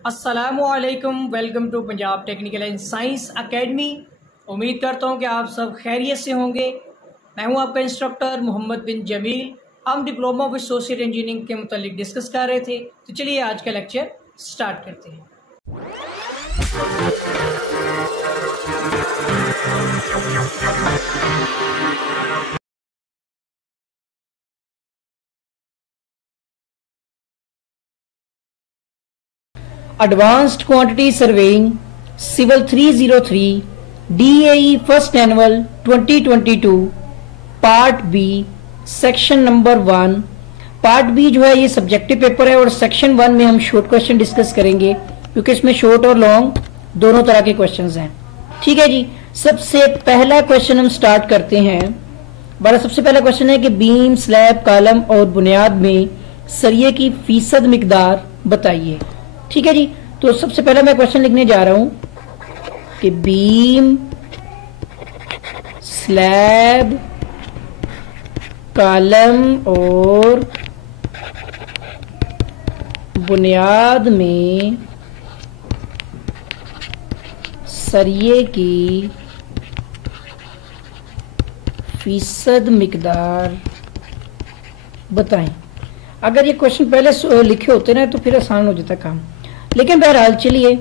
अस्सलामुअलैकुम, welcome to Punjab technical and science academy. उम्मीद करता हूँ कि आप सब खैरियत से होंगे। मैं हूँ आपका इंस्ट्रक्टर मोहम्मद बिन जमील। हम डिप्लोमा ऑफ एसोसिएट इंजीनियरिंग के मुतालिक डिस्कस कर रहे थे, तो चलिए आज का लेक्चर स्टार्ट करते हैं। Advanced quantity surveying civil 303 DAE first annual 2022 part B section number 1। Part B जो है ये सब्जेक्टिव पेपर है और सेक्शन 1 में हम शॉर्ट क्वेश्चन डिस्कस करेंगे क्योंकि इसमें शॉर्ट और लॉन्ग दोनों तरह के क्वेश्चंस हैं। ठीक है जी, सबसे पहला क्वेश्चन हम स्टार्ट करते हैं। हमारा सबसे पहला क्वेश्चन है कि बीम, स्लैब, कॉलम और बुनियाद में सरिये की फीसद मिकदार बताइए। ठीक है जी, तो सबसे पहले मैं क्वेश्चन लिखने जा रहा हूं कि बीम, स्लैब, कॉलम और बुनियाद में सरिये की फीसद मिकदार बताएं। अगर ये क्वेश्चन पहले लिखे होते ना तो फिर आसान हो जाता काम, लेकिन बहरहाल चलिए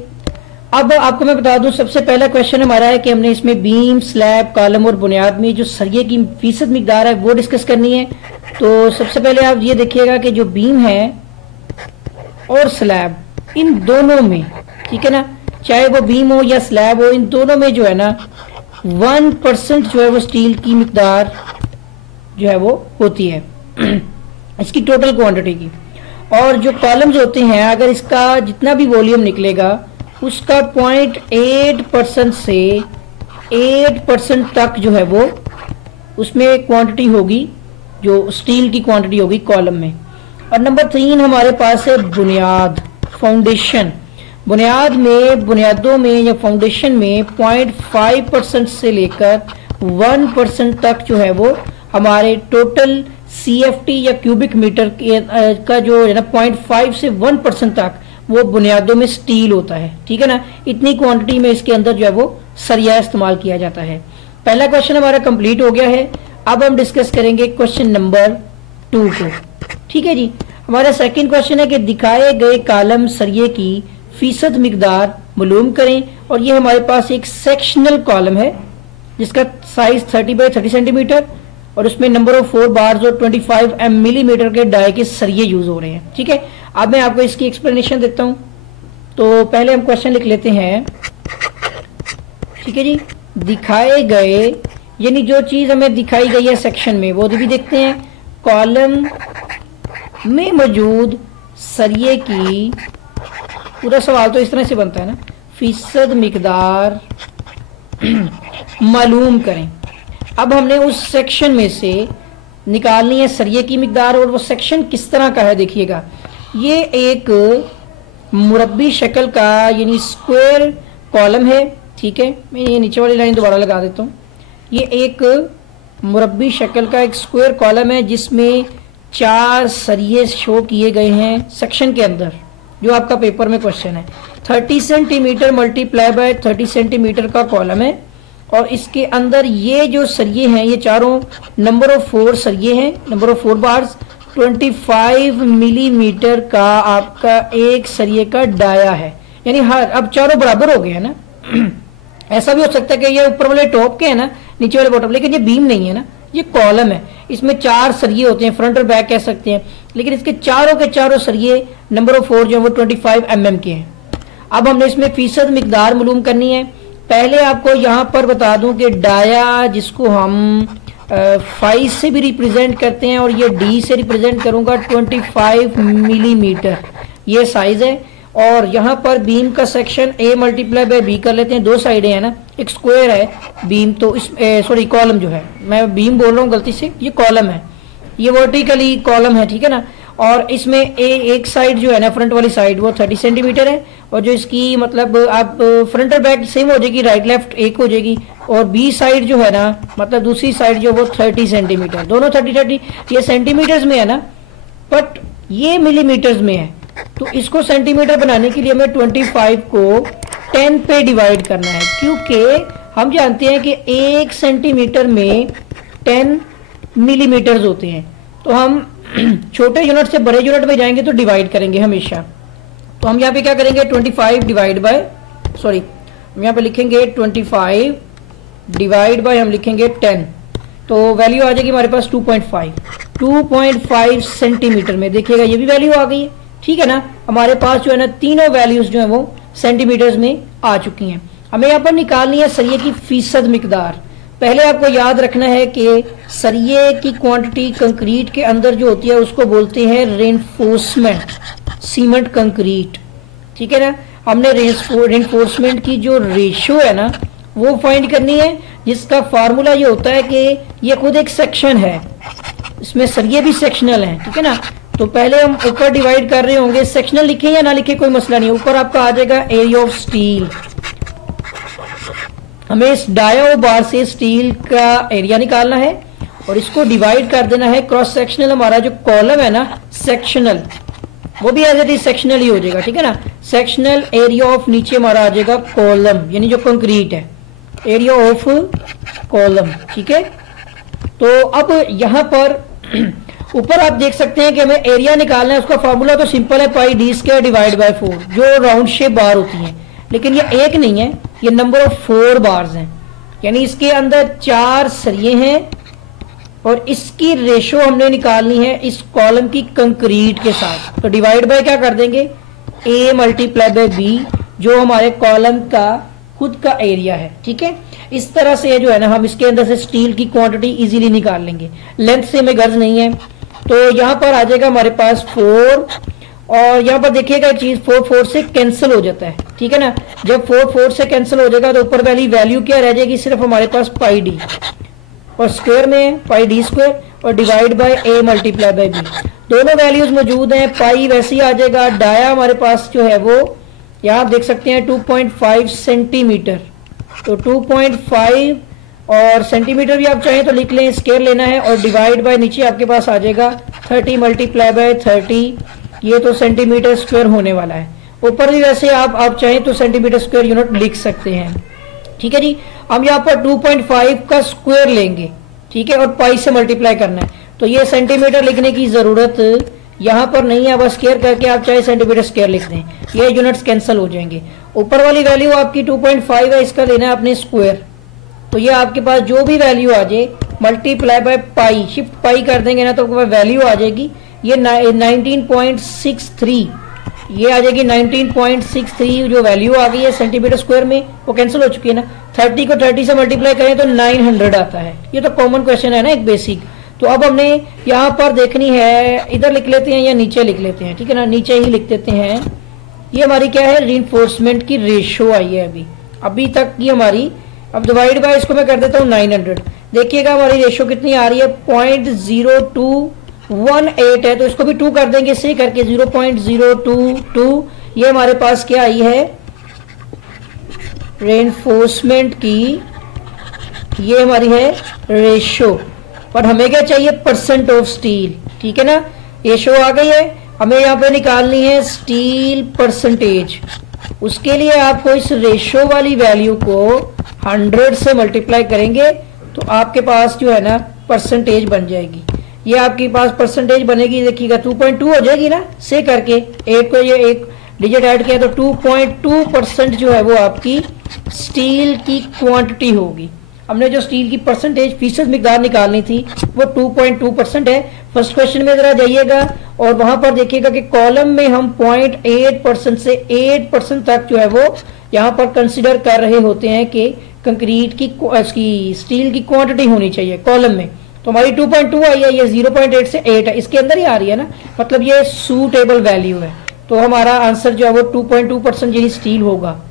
अब आपको मैं बता दूं। सबसे पहला क्वेश्चन हमारा है कि हमने इसमें बीम, स्लैब, कॉलम और बुनियाद में जो सरिये की फीसद मिकदार है वो डिस्कस करनी है। तो सबसे पहले आप ये देखिएगा कि जो बीम है और स्लैब, इन दोनों में, ठीक है ना, चाहे वो बीम हो या स्लैब हो, इन दोनों में जो है ना 1% जो है वो स्टील की मिकदार जो है वो होती है इसकी टोटल क्वांटिटी की। और जो कॉलम्स होते हैं, अगर इसका जितना भी वॉल्यूम निकलेगा उसका 0.8% से 8% तक जो है वो उसमें क्वांटिटी होगी, जो स्टील की क्वांटिटी होगी कॉलम में। और नंबर 3 हमारे पास है बुनियाद, फाउंडेशन। बुनियाद में, बुनियादों में या फाउंडेशन में 0.5% से लेकर 1% तक जो है वो हमारे टोटल CFT या क्यूबिक मीटर का जो है ना 0.5 से 1% तक वो बुनियादों में स्टील होता है। ठीक है ना, इतनी क्वांटिटी में इसके अंदर जो है वो सरिया इस्तेमाल किया जाता है। पहला क्वेश्चन हमारा कंप्लीट हो गया है। अब हम डिस्कस करेंगे क्वेश्चन नंबर 2 को। ठीक है जी, हमारा सेकंड क्वेश्चन है कि दिखाए गए कॉलम सरिये की फीसद मिकदार मालूम करें। और ये हमारे पास एक सेक्शनल कॉलम है जिसका साइज 30 बाई 30 सेंटीमीटर और उसमें नंबर ऑफ 4 बार्स और 25 मिलीमीटर के डाई के सरिये यूज हो रहे हैं। ठीक है, अब मैं आपको इसकी एक्सप्लेनेशन देता हूं। तो पहले हम क्वेश्चन लिख लेते हैं। ठीक है जी, दिखाए गए यानी जो चीज हमें दिखाई गई है सेक्शन में वो भी देखते हैं। कॉलम में मौजूद सरिये की, पूरा सवाल तो इस तरह से बनता है ना, फीसद मिकदार मालूम करें। अब हमने उस सेक्शन में से निकालनी है सरिये की मिकदार, और वो सेक्शन किस तरह का है देखिएगा। ये एक मुरब्बी शक्ल का यानी स्क्वायर कॉलम है। ठीक है, मैं ये नीचे वाली लाइन दोबारा लगा देता हूँ। ये एक मुरब्बी शक्ल का एक स्क्वायर कॉलम है जिसमें 4 सरिये शो किए गए हैं सेक्शन के अंदर, जो आपका पेपर में क्वेश्चन है। 30 सेंटीमीटर मल्टीप्लाई बाय 30 सेंटीमीटर का कॉलम है और इसके अंदर ये जो सरिये हैं ये चारों नंबर ऑफ 4 सरिये हैं, नंबर ऑफ 4 बार्स। 25 मिलीमीटर का आपका एक सरिये का डाया है, यानी हर, अब चारों बराबर हो गए हैं ना। ऐसा भी हो सकता है कि ये ऊपर वाले टॉप के है ना, नीचे वाले बॉटम, लेकिन ये बीम नहीं है ना, ये कॉलम है। इसमें 4 सरिये होते हैं, फ्रंट और बैक कह सकते हैं, लेकिन इसके चारों के चारों सरिये नंबर ऑफ 4 जो है वो 25 mm के हैं। अब हमने इसमें फीसद मिकदार मालूम करनी है। पहले आपको यहाँ पर बता दूं कि डाया, जिसको हम 5 से भी रिप्रेजेंट करते हैं और ये D से रिप्रेजेंट करूंगा, 25 मिलीमीटर ये साइज है। और यहाँ पर बीम का section A multiply by B कर लेते हैं, 2 साइडें हैं ना, एक स्क्वायर है बीम, तो इस सॉरी कॉलम जो है, मैं बीम बोल रहा हूँ गलती से, ये कॉलम है, ये वर्टिकली कॉलम है। ठीक है ना, और इसमें एक साइड जो है ना, फ्रंट वाली साइड वो 30 सेंटीमीटर है, और जो इसकी मतलब आप फ्रंट और बैक सेम हो जाएगी, राइट लेफ्ट एक हो जाएगी, और बी साइड जो है ना, मतलब दूसरी साइड जो वो 30 सेंटीमीटर, दोनों 30 ये सेंटीमीटर्स में है ना, बट ये मिलीमीटर्स में है। तो इसको सेंटीमीटर बनाने के लिए हमें 25 को 10 पे डिवाइड करना है, क्योंकि हम जानते हैं कि 1 सेंटीमीटर में 10 मिलीमीटर्स होते हैं। तो हम छोटे यूनिट से बड़े यूनिट में जाएंगे तो डिवाइड करेंगे हमेशा। तो हम यहाँ पे क्या करेंगे, 25 डिवाइड बाय, सॉरी हम यहाँ पे लिखेंगे 25 डिवाइड बाय, हम लिखेंगे 10, तो वैल्यू आ जाएगी हमारे पास 2.5 सेंटीमीटर में। देखिएगा ये भी वैल्यू आ गई है, ठीक है ना। हमारे पास जो है ना तीनों वैल्यूज जो है वो सेंटीमीटर्स में आ चुकी हैं। हमें यहाँ पर निकालनी है सरिये की फीसद मिकदार। पहले आपको याद रखना है कि सरिये की क्वांटिटी कंक्रीट के अंदर जो होती है उसको बोलते हैं रेनफोर्समेंट, सीमेंट कंक्रीट, ठीक है ना। हमने रेनफोर्समेंट की जो रेशियो है ना वो फाइंड करनी है, जिसका फार्मूला ये होता है कि ये खुद एक सेक्शन है, इसमें सरिये भी सेक्शनल हैं, ठीक है ना। तो पहले हम ऊपर डिवाइड कर रहे होंगे, सेक्शनल लिखें या ना लिखें कोई मसला नहीं, ऊपर आपका आ जाएगा एरिया ऑफ स्टील। हमें इस डाया बार से स्टील का एरिया निकालना है और इसको डिवाइड कर देना है क्रॉस सेक्शनल। हमारा जो कॉलम है ना सेक्शनल, वो भी एज इट इज सेक्शनल ही हो जाएगा, ठीक है ना। सेक्शनल एरिया ऑफ नीचे हमारा आ जाएगा कॉलम, यानी जो कंक्रीट है, एरिया ऑफ कॉलम, ठीक है। तो अब यहाँ पर ऊपर आप देख सकते हैं कि हमें एरिया निकालना है, उसका फार्मूला तो सिंपल है, पाई डी स्क्वायर डिवाइड बाय 4, जो राउंड शेप बार होती हैं। लेकिन ये एक नहीं है, ये नंबर ऑफ 4 बार्स हैं, यानी इसके अंदर 4 सरिये हैं और इसकी रेशो हमने निकालनी है इस कॉलम की कंक्रीट के साथ। तो डिवाइड बाय क्या कर देंगे, A मल्टीप्लाई बाय B, जो हमारे कॉलम का खुद का एरिया है, ठीक है। इस तरह से जो है ना हम इसके अंदर से स्टील की क्वांटिटी इजीली निकाल लेंगे, लेंथ से हमें गर्ज नहीं है। तो यहाँ पर आ जाएगा हमारे पास 4, और यहाँ पर देखिएगा एक चीज, 4 से कैंसिल हो जाता है, ठीक है ना। जब 4 से कैंसिल हो जाएगा तो ऊपर वाली वैल्यू क्या रह जाएगी, सिर्फ हमारे पास पाई डी, और स्क्वायर में पाई डी स्क्वायर और divide by A multiply by B। दोनों वैल्यूज मौजूद हैं, पाई वैसे ही आ जाएगा। डाया हमारे पास जो है वो यहाँ आप देख सकते हैं 2.5 सेंटीमीटर, तो 2.5 और सेंटीमीटर भी आप चाहें तो लिख लें, स्क्वायर लेना है, और डिवाइड बाय नीचे आपके पास आ जाएगा 30 मल्टीप्लाई बाय 30, ये तो सेंटीमीटर स्क्वायर होने वाला है। ऊपर भी वैसे आप चाहें तो सेंटीमीटर स्क्वायर यूनिट लिख सकते हैं, ठीक है जी। हम यहाँ पर 2.5 का स्क्वायर लेंगे, ठीक है, और पाई से मल्टीप्लाई करना है, तो ये सेंटीमीटर लिखने की जरूरत यहाँ पर नहीं है, बस स्क्वायर करके आप चाहे सेंटीमीटर स्क्वायर लिख दें, ये यूनिट्स कैंसिल हो जाएंगे। ऊपर वाली वैल्यू आपकी 2.5 है, इसका लेना है आपने स्क्वायर, तो ये आपके पास जो भी वैल्यू आ जाए मल्टीप्लाई बाय पाई, शिफ्ट पाई कर देंगे ना तो वैल्यू आ जाएगी ये 19.63, ये आ जाएगी 19.63, जो वैल्यू आ गई है सेंटीमीटर स्क्वायर में वो कैंसिल हो चुकी है ना। 30 को 30 से मल्टीप्लाई करें तो 900 आता है, ये तो कॉमन क्वेश्चन है ना एक बेसिक। तो अब हमने यहाँ पर देखनी है, इधर लिख लेते हैं या नीचे लिख लेते हैं, ठीक है ना, नीचे ही लिख देते हैं। ये हमारी क्या है, रीइंफोर्समेंट की रेशो आई है अभी तक की हमारी। अब डिवाइड बाय इसको मैं कर देता हूँ 900, देखिएगा हमारी रेशो कितनी आ रही है, 0.0218 है, तो इसको भी 2 कर देंगे इससे करके 0.022। ये हमारे पास क्या आई है, रेनफोर्समेंट की ये हमारी है रेशो, पर हमें क्या चाहिए, परसेंट ऑफ स्टील, ठीक है ना। रेशो आ गई है, हमें यहाँ पे निकालनी है स्टील परसेंटेज। उसके लिए आपको इस रेशो वाली वैल्यू को 100 से मल्टीप्लाई करेंगे तो आपके पास जो है ना परसेंटेज बन जाएगी। ये आपके पास परसेंटेज बनेगी, देखिएगा 2.2 हो जाएगी ना, से करके 8 को ये एक डिजिट ऐड किया तो 2.2% जो है वो आपकी स्टील की क्वांटिटी होगी। हमने जो स्टील की परसेंटेज फीसद मिकदार निकालनी थी वो 2.2% है। फर्स्ट क्वेश्चन में जरा जाइएगा और वहां पर देखिएगा कि कॉलम में हम 0.8% से 8% तक जो है वो यहाँ पर कंसिडर कर रहे होते हैं कि कंक्रीट की स्टील की क्वांटिटी होनी चाहिए कॉलम में। तो हमारी 2.2 आई है, ये 0.8 से 8 है, इसके अंदर ही आ रही है ना, मतलब ये सूटेबल वैल्यू है। तो हमारा आंसर जो है वो 2.2% यही स्टील होगा।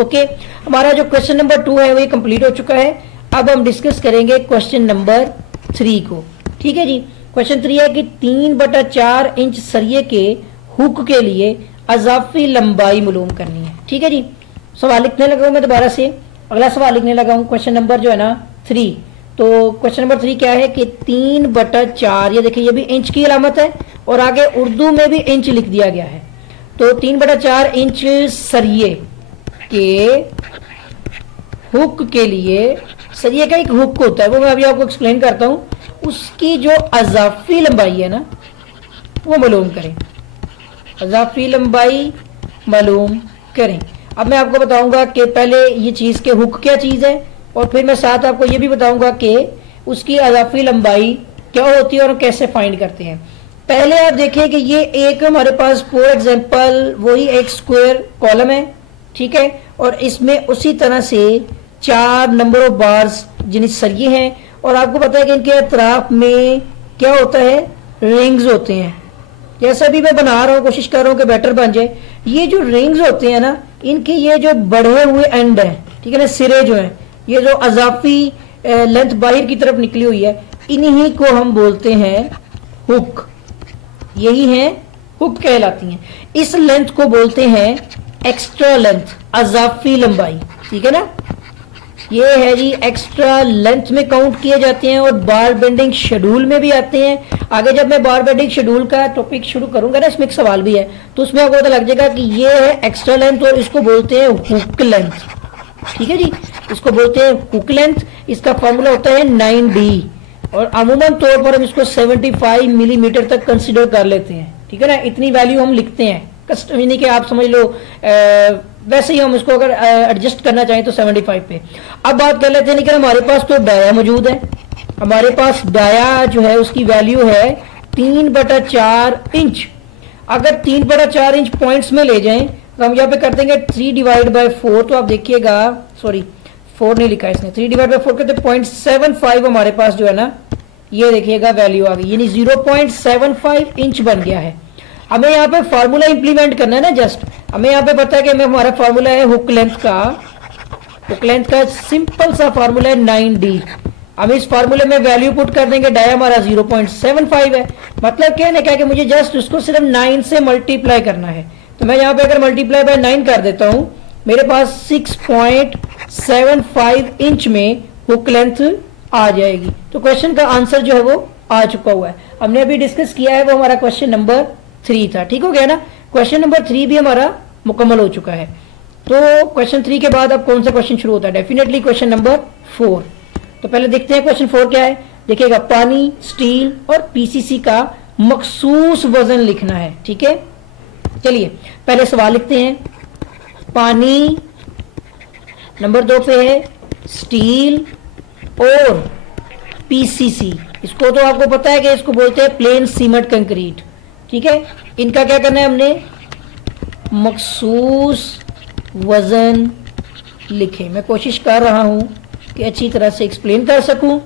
ओके, हमारा जो क्वेश्चन नंबर 2 है वो कंप्लीट हो चुका है। अब हम डिस्कस करेंगे क्वेश्चन नंबर 3 को। ठीक है जी, क्वेश्चन 3 है कि 3/4 इंच सरिये के हुक के लिए अजाफी लंबाई मालूम करनी है। ठीक है जी, सवाल लिखने लगा हूं मैं दोबारा से, अगला सवाल लिखने लगा हूं, क्वेश्चन नंबर जो है ना 3। तो क्वेश्चन नंबर 3 क्या है कि 3/4, ये देखिए ये भी इंच की अलामत है और आगे उर्दू में भी इंच लिख दिया गया है। तो 3/4 इंच सरिये के हुक के लिए, सरिये का एक हुक होता है, वो मैं अभी आपको एक्सप्लेन करता हूं, उसकी जो अजाफी लंबाई है ना वो मालूम करें, अजाफी लंबाई मालूम करें। अब मैं आपको बताऊंगा कि पहले ये चीज़ के हुक क्या चीज़ है, और फिर मैं साथ आपको ये भी बताऊंगा कि उसकी अजाफी लंबाई क्या होती है और कैसे फाइंड करते हैं। पहले आप देखिए कि ये एक हमारे पास फॉर एग्जांपल वही एक स्क्वायर कॉलम है, ठीक है, और इसमें उसी तरह से 4 नंबर ऑफ बार्स जिन सरिये हैं, और आपको पता है कि इनके अतराफ में क्या होता है, रिंग्स होते हैं। जैसा भी मैं बना रहा हूँ, कोशिश कर रहा हूँ कि बेटर बन जाए। ये जो रिंग्स होते हैं ना, इनके ये जो बढ़े हुए एंड है, ठीक है ना, सिरे जो हैं, ये जो अजाफी लेंथ बाहर की तरफ निकली हुई है, इन्हीं को हम बोलते हैं हुक। यही है हुक कहलाती हैं। इस लेंथ को बोलते हैं एक्स्ट्रा लेंथ, अजाफी लंबाई, ठीक है ना। ये है जी एक्स्ट्रा लेंथ में काउंट किए जाते हैं और बार बेंडिंग शेड्यूल में भी आते हैं। आगे जब मैं बार बेंडिंग शेड्यूल का टॉपिक शुरू करूंगा ना, इसमें एक सवाल भी है, तो उसमें आपको पता लग जाएगा कि ये है एक्स्ट्रा लेंथ और इसको बोलते हैं हुक लेंथ, ठीक है जी, इसको बोलते हैं हुक लेंथ। इसका फॉर्मूला होता है 9d और अमूमन तौर पर हम इसको 75 मिलीमीटर तक कंसिडर कर लेते हैं, ठीक है ना। इतनी वैल्यू हम लिखते हैं, यानी कि आप समझ लो वैसे ही हम इसको अगर एडजस्ट करना चाहें तो 75 पे। अब बात कर लेते हैं, लेकिन हमारे पास तो डाया मौजूद है। हमारे पास डाया जो है उसकी वैल्यू है 3/4 इंच। अगर 3/4 इंच पॉइंट्स में ले जाएं तो हम यहाँ पे कर देंगे 3/4, तो आप देखिएगा, सॉरी 4 नहीं लिखा इसने, 3/4 करते 0.75 हमारे पास जो है ना, ये देखिएगा वैल्यू आ गई, यानी 0.75 इंच बन गया है। हमें यहाँ पे फार्मूला इंप्लीमेंट करना है ना, जस्ट हमें यहाँ पे पता है कि हमारा फार्मूला है हुक लेंथ का सिंपल सा फार्मूला है 9d। हम इस फार्मूले में वैल्यू पुट कर देंगे, डाया हमारा 0.75 है, मतलब कहने क्या कि मुझे जस्ट उसको सिर्फ 9 से मल्टीप्लाई करना है। तो मैं यहाँ पे अगर मल्टीप्लाई बाय 9 कर देता हूँ, मेरे पास 6.75 इंच में हुक लेंथ आ जाएगी। तो क्वेश्चन का आंसर जो है वो आ चुका हुआ है। हमने अभी डिस्कस किया है, वो हमारा क्वेश्चन नंबर 3 था, ठीक हो गया ना। क्वेश्चन नंबर 3 भी हमारा मुकम्मल हो चुका है। तो क्वेश्चन 3 के बाद अब कौन सा क्वेश्चन शुरू होता है, डेफिनेटली क्वेश्चन नंबर 4। तो पहले देखते हैं क्वेश्चन 4 क्या है। देखिएगा, पानी, स्टील और पीसीसी का मखसूस वजन लिखना है, ठीक है। चलिए पहले सवाल लिखते हैं। पानी, नंबर 2 पे है स्टील और पीसीसी। इसको तो आपको पता है कि इसको बोलते हैं प्लेन सीमेंट कंक्रीट, ठीक है। इनका क्या करना है, हमने मखसूस वजन लिखे। मैं कोशिश कर रहा हूं कि अच्छी तरह से एक्सप्लेन कर सकूं,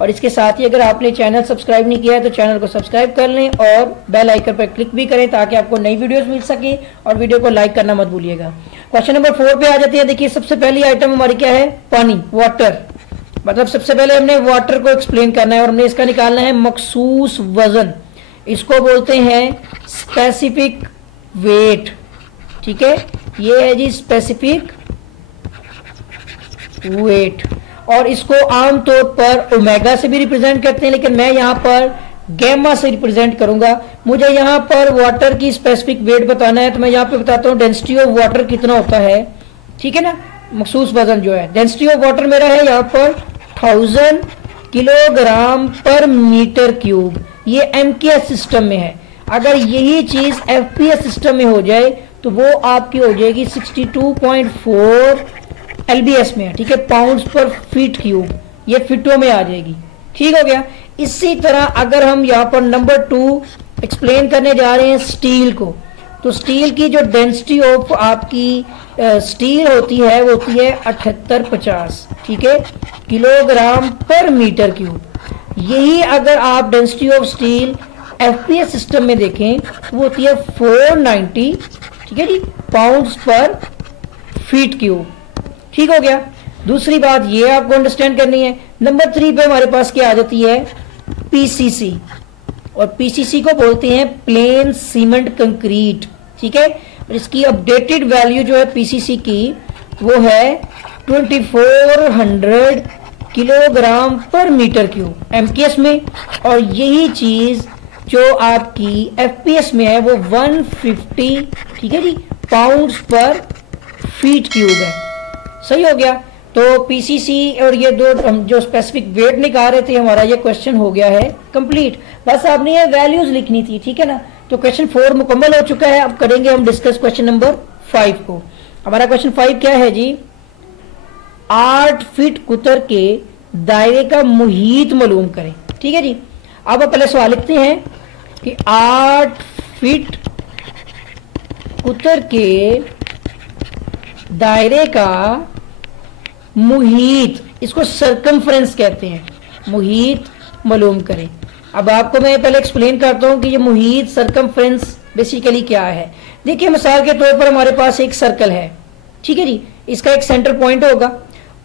और इसके साथ ही अगर आपने चैनल सब्सक्राइब नहीं किया है तो चैनल को सब्सक्राइब कर लें और बेल आइकन पर क्लिक भी करें ताकि आपको नई वीडियोस मिल सके, और वीडियो को लाइक करना मत भूलिएगा। क्वेश्चन नंबर 4 पे आ जाते हैं। देखिए, सबसे पहली आइटम हमारी क्या है, पानी, वाटर। मतलब सबसे पहले हमने वाटर को एक्सप्लेन करना है और हमने इसका निकालना है मखसूस वजन। इसको बोलते हैं स्पेसिफिक वेट, ठीक है। ये है जी स्पेसिफिक वेट, और इसको आमतौर पर ओमेगा से भी रिप्रेजेंट करते हैं, लेकिन मैं यहाँ पर गैमा से रिप्रेजेंट करूंगा। मुझे यहाँ पर वाटर की स्पेसिफिक वेट बताना है, तो मैं यहाँ पे बताता हूँ डेंसिटी ऑफ वाटर कितना होता है, ठीक है ना। मखसूस वजन जो है, डेंसिटी ऑफ वाटर मेरा है यहाँ पर 1000 किलोग्राम पर मीटर क्यूब। ये एमकेएस सिस्टम में है। अगर यही चीज एफपीएस सिस्टम में हो जाए तो वो आपकी हो जाएगी 62.4 एलबीएस में है, ठीक है, पाउंड्स पर फीट क्यूब। ये फिटों में आ जाएगी, ठीक हो गया। इसी तरह अगर हम यहाँ पर नंबर 2 एक्सप्लेन करने जा रहे हैं स्टील को, तो स्टील की जो डेंसिटी ऑफ आपकी स्टील होती है वो होती है 7850, ठीक है, किलोग्राम पर मीटर क्यूब। यही अगर आप density of steel FPS system में देखें वो होती है 490, ठीक है जी, पाउंड्स पर फीट क्यूब, ठीक हो गया। दूसरी बात ये आपको अंडरस्टैंड करनी है। नंबर 3 पे हमारे पास क्या आ जाती है, पीसीसी, और पीसीसी को बोलते हैं प्लेन सीमेंट कंक्रीट, ठीक है। और इसकी अपडेटेड वैल्यू जो है पीसीसी की वो है 2400 किलोग्राम पर मीटर क्यूब एमकेएस में। और यही चीज जो आपकी एफपीएस में है वो 150, ठीक है जी, पाउंड्स पर फीट क्यूब है। सही हो गया। तो पीसीसी और ये दो हम जो स्पेसिफिक वेट निकाल रहे थे, हमारा ये क्वेश्चन हो गया है कंप्लीट। बस आपने ये वैल्यूज लिखनी थी, ठीक है ना। तो क्वेश्चन 4 मुकम्मल हो चुका है। अब करेंगे हम डिस्कस क्वेश्चन नंबर 5 को। हमारा क्वेश्चन 5 क्या है जी, 8 फीट कुतर के दायरे का मुहीत मालूम करें। ठीक है जी। अब पहले सवाल लिखते हैं कि 8 फीट कुतर के दायरे का मुहीत, इसको सरकमफ्रेंस कहते हैं, मुहीत मालूम करें। अब आपको मैं पहले एक्सप्लेन करता हूं कि ये मुहीत सरकमफ्रेंस बेसिकली क्या है। देखिए मिसाल के तौर पर हमारे पास एक सर्कल है, ठीक है जी, इसका एक सेंटर पॉइंट होगा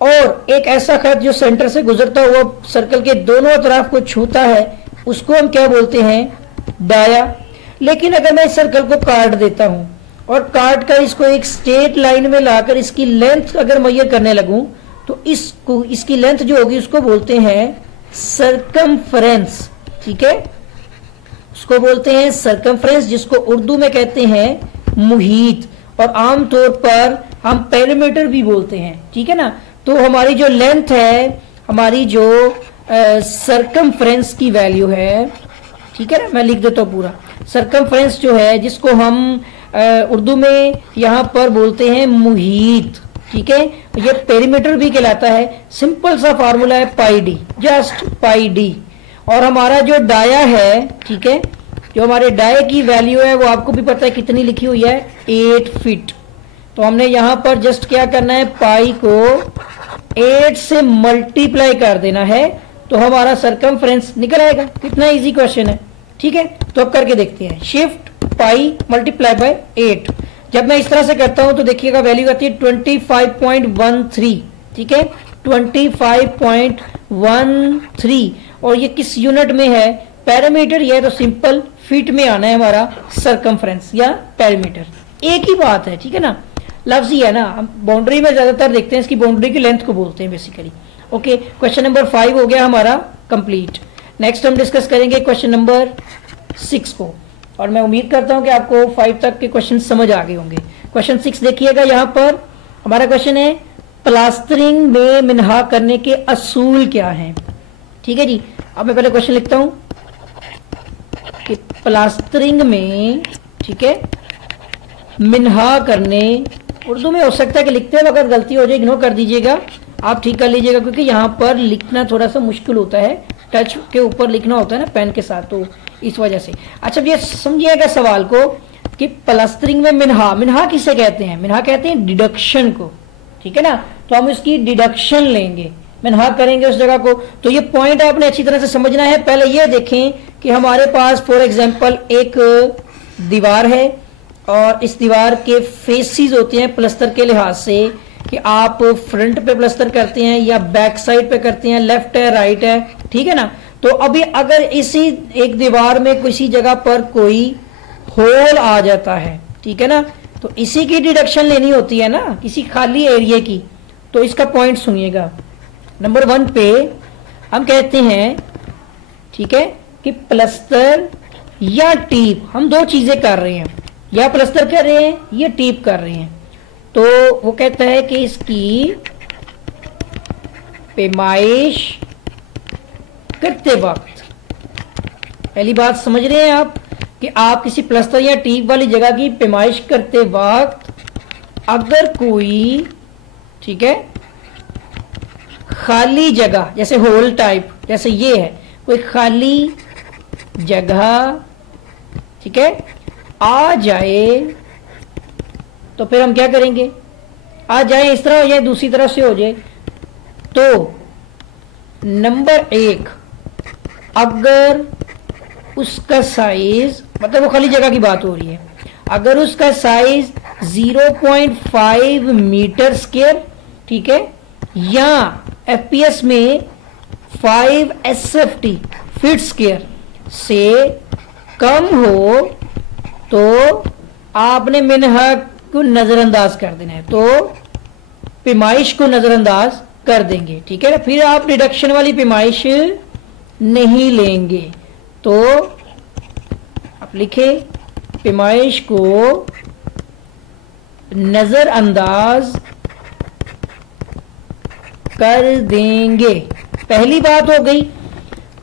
और एक ऐसा खत जो सेंटर से गुजरता हुआ सर्कल के दोनों तरफ को छूता है, उसको हम क्या बोलते हैं, डाया। लेकिन अगर मैं इस सर्कल को काट देता हूं और काट कर इसको एक स्ट्रेट लाइन में लाकर इसकी लेंथ अगर मेजर करने लगूं तो इसको, इसकी लेंथ जो होगी उसको बोलते हैं सरकमफ्रेंस। ठीक है, उसको बोलते हैं सरकमफ्रेंस, जिसको उर्दू में कहते हैं मुहीत और आमतौर पर हम पेरीमीटर भी बोलते हैं। ठीक है ना। तो हमारी जो लेंथ है, हमारी जो सरकमफ्रेंस की वैल्यू है, ठीक है ना, मैं लिख देता हूं पूरा। सरकमफ्रेंस जो है जिसको हम उर्दू में यहां पर बोलते हैं मुहीत, ठीक है, ये पेरीमीटर भी कहलाता है। सिंपल सा फार्मूला है पाई डी, जस्ट पाई डी। और हमारा जो डाया है, ठीक है, जो हमारे डाये की वैल्यू है वो आपको भी पता है कितनी लिखी हुई है, 8 फीट। तो हमने यहां पर जस्ट क्या करना है, पाई को 8 से मल्टीप्लाई कर देना है तो हमारा सरकमफ्रेंस निकल आएगा। कितना इजी क्वेश्चन है। ठीक है, तो अब करके देखते हैं। Shift pi multiply by 8। जब मैं इस तरह से करता हूं तो देखिएगा वैल्यू आती है 25.13। ठीक है, 25.13। और ये किस यूनिट में है, पैरामीटर, ये तो सिंपल फीट में आना है हमारा सरकमफ्रेंस या पैरामीटर, एक ही बात है। ठीक है ना, लफ्ज ही है ना। हम बाउंड्री में ज्यादातर देखते हैं, इसकी बाउंड्री की लेंथ को बोलते हैं बेसिकली। ओके, क्वेश्चन नंबर 5 हो गया हमारा कंप्लीट। नेक्स्ट हम डिस्कस करेंगे क्वेश्चन नंबर 6 को, और मैं उम्मीद करता हूं कि आपको 5 तक के क्वेश्चन समझ आ गए होंगे। क्वेश्चन 6 देखिएगा, यहां पर हमारा क्वेश्चन है प्लास्टरिंग में मिन्हा करने के असूल क्या हैं। ठीक है जी। अब मैं पहले क्वेश्चन लिखता हूं कि प्लास्टरिंग में, ठीक है, मिन्हा करने, उर्दू में हो सकता है कि लिखते वक्त गलती हो जाए, इग्नोर कर दीजिएगा, आप ठीक कर लीजिएगा, क्योंकि यहाँ पर लिखना थोड़ा सा मुश्किल होता है, टच के ऊपर लिखना होता है ना पेन के साथ, तो इस वजह से। अच्छा, ये समझिएगा सवाल को कि प्लास्टरिंग में मिन्हा, मिन्हा किसे कहते हैं, मिन्हा कहते हैं डिडक्शन को। ठीक है ना, तो हम इसकी डिडक्शन लेंगे, मिन्हा करेंगे उस जगह को। तो ये पॉइंट आपने अच्छी तरह से समझना है। पहले ये देखें कि हमारे पास फॉर एग्जाम्पल एक दीवार है और इस दीवार के फेसेस होते हैं प्लस्तर के लिहाज से, कि आप फ्रंट पे प्लस्तर करते हैं या बैक साइड पे करते हैं, लेफ्ट है राइट है। ठीक है ना। तो अभी अगर इसी एक दीवार में किसी जगह पर कोई होल आ जाता है, ठीक है ना, तो इसी की डिडक्शन लेनी होती है ना, किसी खाली एरिया की। तो इसका पॉइंट सुनिएगा। नंबर 1 पे हम कहते हैं, ठीक है, कि प्लस्तर या टीप, हम दो चीजें कर रहे हैं, या प्लस्तर कर रहे हैं या टीप कर रहे हैं। तो वो कहता है कि इसकी पैमाइश करते वक्त, पहली बात समझ रहे हैं आप कि आप किसी प्लस्तर या टीप वाली जगह की पैमाइश करते वक्त अगर कोई, ठीक है, खाली जगह, जैसे होल टाइप, जैसे ये है, कोई खाली जगह, ठीक है, आ जाए, तो फिर हम क्या करेंगे, आ जाए इस तरह हो जाए, दूसरी तरफ से हो जाए। तो नंबर 1, अगर उसका साइज, मतलब वो खाली जगह की बात हो रही है, अगर उसका साइज 0.5 मीटर स्क्वायर, ठीक है, या एफपीएस में 5 SFT फीट स्क्वायर से कम हो, तो आपने मिन्हा को नजरअंदाज कर देना है, तो पैमाइश को नजरअंदाज कर देंगे। ठीक है ना, फिर आप डिडक्शन वाली पैमाइश नहीं लेंगे। तो आप लिखे पैमाइश को नजरअंदाज कर देंगे। पहली बात हो गई।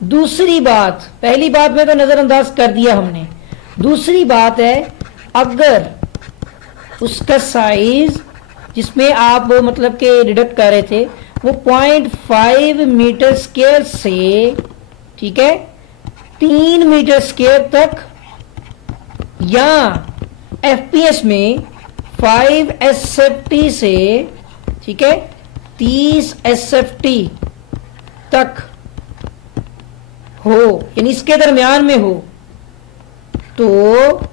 दूसरी बात, पहली बात में तो नजरअंदाज कर दिया हमने। दूसरी बात है, अगर उसका साइज जिसमें आप मतलब के डिडक्ट कर रहे थे वो 0.5 मीटर स्क्वायर से, ठीक है, 3 मीटर स्क्वायर तक, या एफपीएस में 5 एसएफटी से, ठीक है, 30 एसएफटी तक हो, यानी इसके दरमियान में हो, तो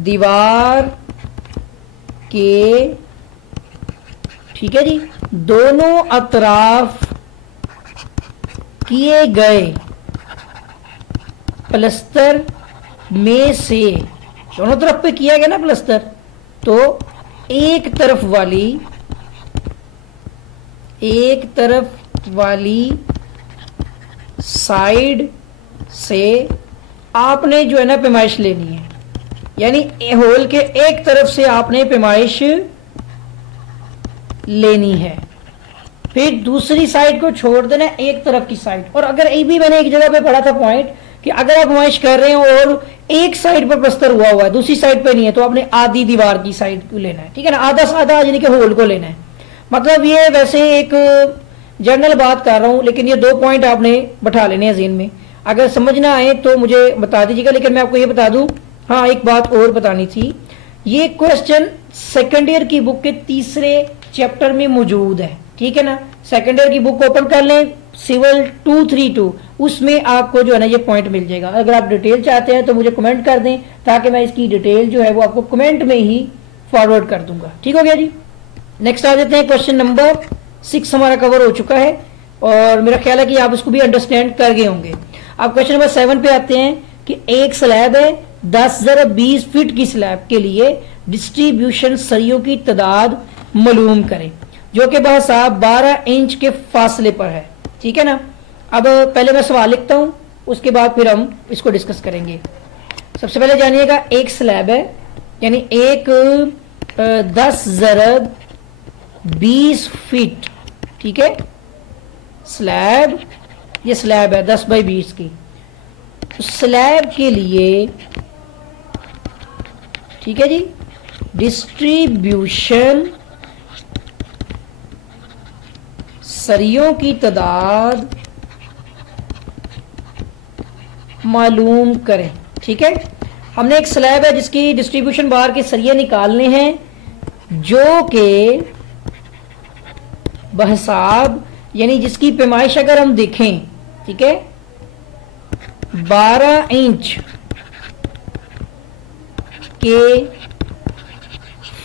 दीवार के, ठीक है जी, दोनों अतराफ किए गए प्लस्तर में से, दोनों तरफ पे किया गया ना प्लस्तर, तो एक तरफ वाली साइड से आपने जो है ना पैमाइश लेनी है, यानी होल के एक तरफ से आपने पैमाइश लेनी है, फिर दूसरी साइड को छोड़ देना एक तरफ की साइड। और अगर ये भी मैंने एक जगह पे पढ़ा था पॉइंट कि अगर आप पैमाइश कर रहे हो और एक साइड पर प्लस्तर हुआ है, दूसरी साइड पे नहीं है, तो आपने आधी दीवार की साइड को लेना है, ठीक है ना, आधा साधा यानी कि होल को लेना है। मतलब ये वैसे एक जनरल बात कर रहा हूं, लेकिन ये 2 पॉइंट आपने बैठा लेने हैं ज़हन में। अगर समझ ना आए तो मुझे बता दीजिएगा, लेकिन मैं आपको ये बता दूं, हाँ एक बात और बतानी थी, ये क्वेश्चन सेकंड ईयर की बुक के 3रे चैप्टर में मौजूद है, ठीक है ना। सेकंड ईयर की बुक ओपन कर लें, सिविल 232, उसमें आपको जो है ना ये पॉइंट मिल जाएगा। अगर आप डिटेल चाहते हैं तो मुझे कमेंट कर दें, ताकि मैं इसकी डिटेल जो है वो आपको कमेंट में ही फॉरवर्ड कर दूंगा। ठीक हो गया जी। नेक्स्ट आ जाते हैं, क्वेश्चन नंबर 6 हमारा कवर हो चुका है और मेरा ख्याल है कि आप इसको भी अंडरस्टैंड कर गए होंगे। अब क्वेश्चन नंबर 7 पे आते हैं कि एक स्लैब है 10/20 फीट की स्लैब के लिए डिस्ट्रीब्यूशन सरियों की तादाद मालूम करें, जो कि बहसाब 12 इंच के फासले पर है। ठीक है ना। अब पहले मैं सवाल लिखता हूं, उसके बाद फिर हम इसको डिस्कस करेंगे। सबसे पहले जानिएगा, एक स्लैब है, यानी एक 10/20 फीट, ठीक है, स्लैब, ये स्लैब है 10/20 की। स्लैब के लिए, ठीक है जी, डिस्ट्रीब्यूशन सरियों की तादाद मालूम करें। ठीक है, हमने एक स्लैब है जिसकी डिस्ट्रीब्यूशन बार के सरिये निकालने हैं, जो कि बहसाब, यानी जिसकी पैमाइश अगर हम देखें, ठीक है, 12 इंच के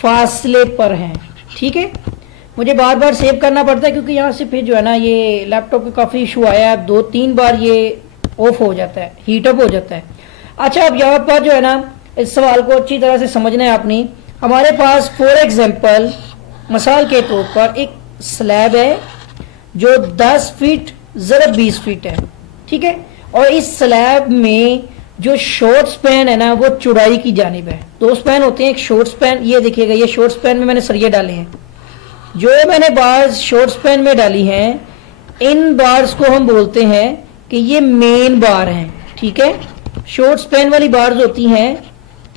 फासले पर हैं। ठीक है, मुझे बार बार सेव करना पड़ता है क्योंकि यहाँ से फिर जो है ना ये लैपटॉप का काफ़ी इशू आया है, 2-3 बार ये ऑफ हो जाता है, हीट अप हो जाता है। अच्छा, अब यहाँ पर जो है ना इस सवाल को अच्छी तरह से समझना है आपने। हमारे पास फॉर एग्जांपल, मिसाल के तौर पर एक स्लैब है जो 10 फीट ज़रब 20 फीट है। ठीक है, और इस स्लैब में जो शॉर्ट स्पैन है ना वो चौड़ाई की जानिब है। 2 स्पैन होते हैं, एक शॉर्ट स्पैन, ये देखिएगा, ये शॉर्ट स्पैन में मैंने सरिये डाले हैं। जो मैंने बार्स शॉर्ट स्पैन में डाली हैं, इन बार्स को हम बोलते हैं कि ये मेन बार हैं। ठीक है, शॉर्ट स्पैन वाली बार्स होती हैं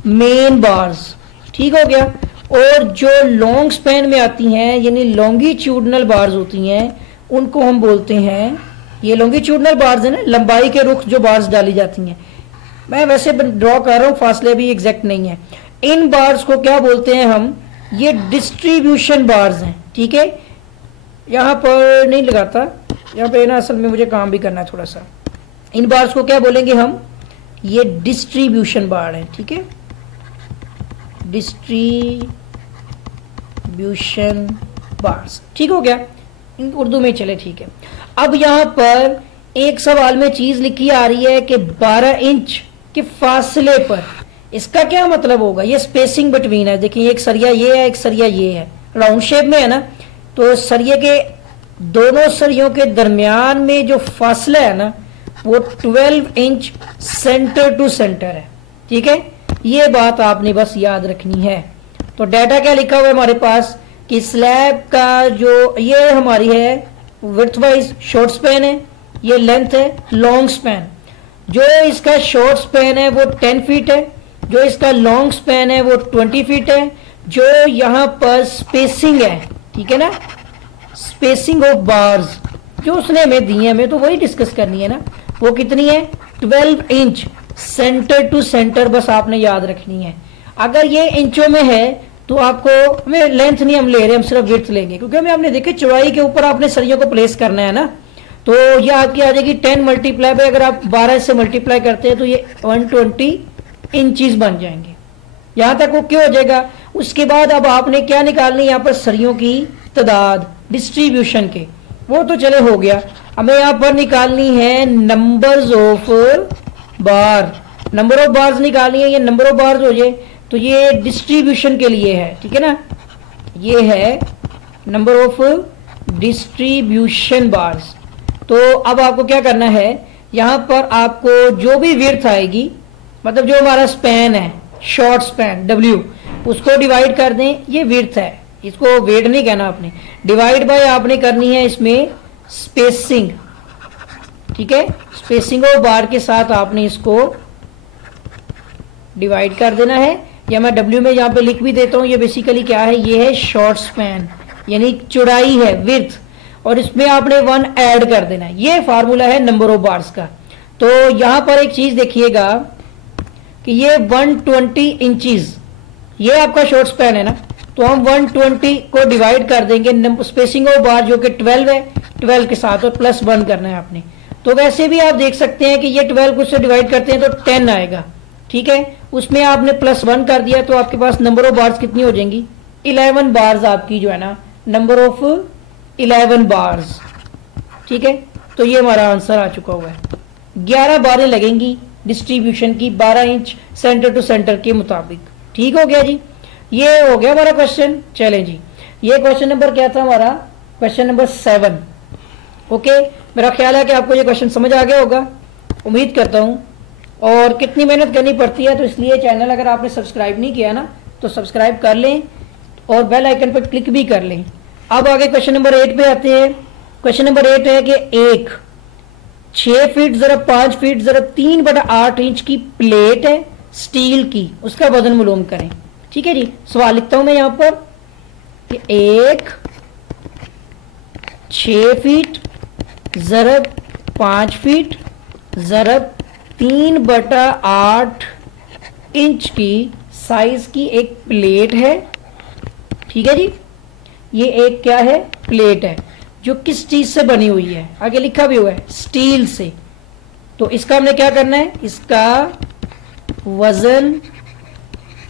मेन बार्स। ठीक हो गया। और जो लॉन्ग स्पैन में आती हैं, यानी लॉन्गिट्यूडनल बार्स होती हैं, उनको हम बोलते हैं, ये लॉन्गिट्यूडनल बार्स है ना, लंबाई के रुख जो बार्स डाली जाती हैं। मैं वैसे ड्रॉ कर रहा हूँ, फासले भी एग्जैक्ट नहीं है। इन बार्स को क्या बोलते हैं हम, ये डिस्ट्रीब्यूशन बार्स हैं। ठीक है, यहाँ पर नहीं लगाता, यहाँ पे ना असल में मुझे काम भी करना है थोड़ा सा। इन बार्स को क्या बोलेंगे हम, ये डिस्ट्रीब्यूशन बार है। ठीक है, डिस्ट्रीब्यूशन बार्स। ठीक हो गया, उर्दू में चले। ठीक है, अब यहाँ पर एक सवाल में चीज लिखी आ रही है कि 12 इंच के फासले पर, इसका क्या मतलब होगा, ये स्पेसिंग बिटवीन है। देखिए, एक सरिया ये है, एक सरिया ये है, राउंड शेप में है ना, तो सरिये के दोनों सरियों के दरमियान में जो फासला है ना वो 12 इंच सेंटर टू सेंटर है। ठीक है, ये बात आपने बस याद रखनी है। तो डाटा क्या लिखा हुआ है हमारे पास कि स्लैब का जो ये हमारी है विड्थ वाइज शॉर्ट स्पैन है, ये लेंथ है लॉन्ग स्पैन। जो इसका शॉर्ट स्पैन है वो 10 फीट है, जो इसका लॉन्ग स्पैन है वो 20 फीट है। जो यहाँ पर स्पेसिंग है, ठीक है ना, स्पेसिंग ऑफ बार्स जो उसने हमें दी है, हमें तो वही डिस्कस करनी है ना, वो कितनी है 12 इंच सेंटर टू सेंटर, बस आपने याद रखनी है। अगर ये इंचों में है तो आपको, हमें लेंथ नहीं हम ले रहे, हम सिर्फ विड्थ लेंगे, क्योंकि हमें आपने देखे चौड़ाई के ऊपर आपने सरियों को प्लेस करना है ना। तो ये आपकी आ जाएगी 10 मल्टीप्लाई बाय, अगर आप 12 से मल्टीप्लाई करते हैं तो ये 120 इंचीज बन जाएंगे। यहां तक वो क्यों हो जाएगा। उसके बाद अब आपने क्या निकालनी है यहाँ पर सरियों की तादाद डिस्ट्रीब्यूशन के, वो तो चले हो गया। हमें यहाँ पर निकालनी है numbers of bar, number of bars निकालनी है। ये नंबर ऑफ बार्स हो जाए तो ये डिस्ट्रीब्यूशन के लिए है, ठीक है ना, ये है नंबर ऑफ डिस्ट्रीब्यूशन बार्स। तो अब आपको क्या करना है, यहां पर आपको जो भी विड्थ आएगी, मतलब जो हमारा स्पैन है शॉर्ट स्पैन W, उसको डिवाइड कर दें, ये विड्थ है, इसको वेट नहीं कहना आपने, डिवाइड बाय आपने करनी है इसमें स्पेसिंग, ठीक है, स्पेसिंग ऑफ बार के साथ आपने इसको डिवाइड कर देना है। या मैं W में यहाँ पे लिख भी देता हूँ, ये बेसिकली क्या है, ये है शॉर्ट स्पैन यानी चौड़ाई है विड्थ, और इसमें आपने 1 ऐड कर देना है। ये फार्मूला है नंबर ऑफ बार्स का। तो यहाँ पर एक चीज देखिएगा कि ये 120 इंचीज, ये आपका शॉर्ट स्पैन है ना, तो हम 120 को डिवाइड कर देंगे स्पेसिंग ऑफ बार जो कि 12 है, 12 के साथ और प्लस 1 करना है आपने। तो वैसे भी आप देख सकते हैं कि ये 12 को उससे डिवाइड करते हैं तो 10 आएगा, ठीक है, उसमें आपने प्लस 1 कर दिया तो आपके पास नंबर ऑफ बार्स कितनी हो जाएंगी 11 बार्स आपकी जो है ना, नंबर ऑफ 11 बार्स, ठीक है। तो ये हमारा आंसर आ चुका हुआ है। 11 बारें लगेंगी डिस्ट्रीब्यूशन की 12 इंच सेंटर टू सेंटर के मुताबिक। ठीक हो गया जी, ये हो गया हमारा क्वेश्चन। चलें जी, ये क्वेश्चन नंबर क्या था हमारा, क्वेश्चन नंबर 7। ओके, मेरा ख्याल है कि आपको ये क्वेश्चन समझ आ गया होगा, उम्मीद करता हूँ। और कितनी मेहनत करनी पड़ती है, तो इसलिए चैनल अगर आपने सब्सक्राइब नहीं किया ना तो सब्सक्राइब कर लें और बेल आइकन पर क्लिक भी कर लें। अब आगे क्वेश्चन नंबर 8 पे आते हैं। क्वेश्चन नंबर 8 है कि एक 6 फीट ज़रब 5 फीट ज़रब 3/8 इंच की प्लेट है स्टील की, उसका वजन मालूम करें। ठीक है जी, सवाल लिखता हूं मैं यहां पर कि एक 6 फीट ज़रब 5 फीट ज़रब 3/8 इंच की साइज की एक प्लेट है। ठीक है जी, ये एक क्या है, प्लेट है जो किस चीज से बनी हुई है, आगे लिखा भी हुआ है स्टील से। तो इसका हमने क्या करना है, इसका वजन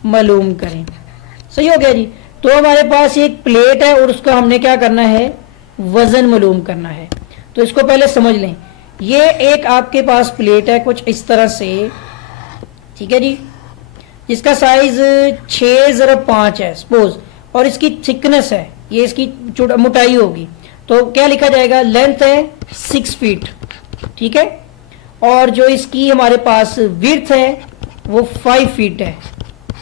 मालूम करें। सही हो गया जी। तो हमारे पास एक प्लेट है और उसका हमने क्या करना है, वजन मालूम करना है। तो इसको पहले समझ लें, ये एक आपके पास प्लेट है कुछ इस तरह से, ठीक है जी, जिसका साइज 6/5 है सपोज, और इसकी थिकनेस है, ये इसकी मोटाई होगी। तो क्या लिखा जाएगा, लेंथ है 6 फीट, ठीक है, और जो इसकी हमारे पास विड्थ है वो 5 फीट है,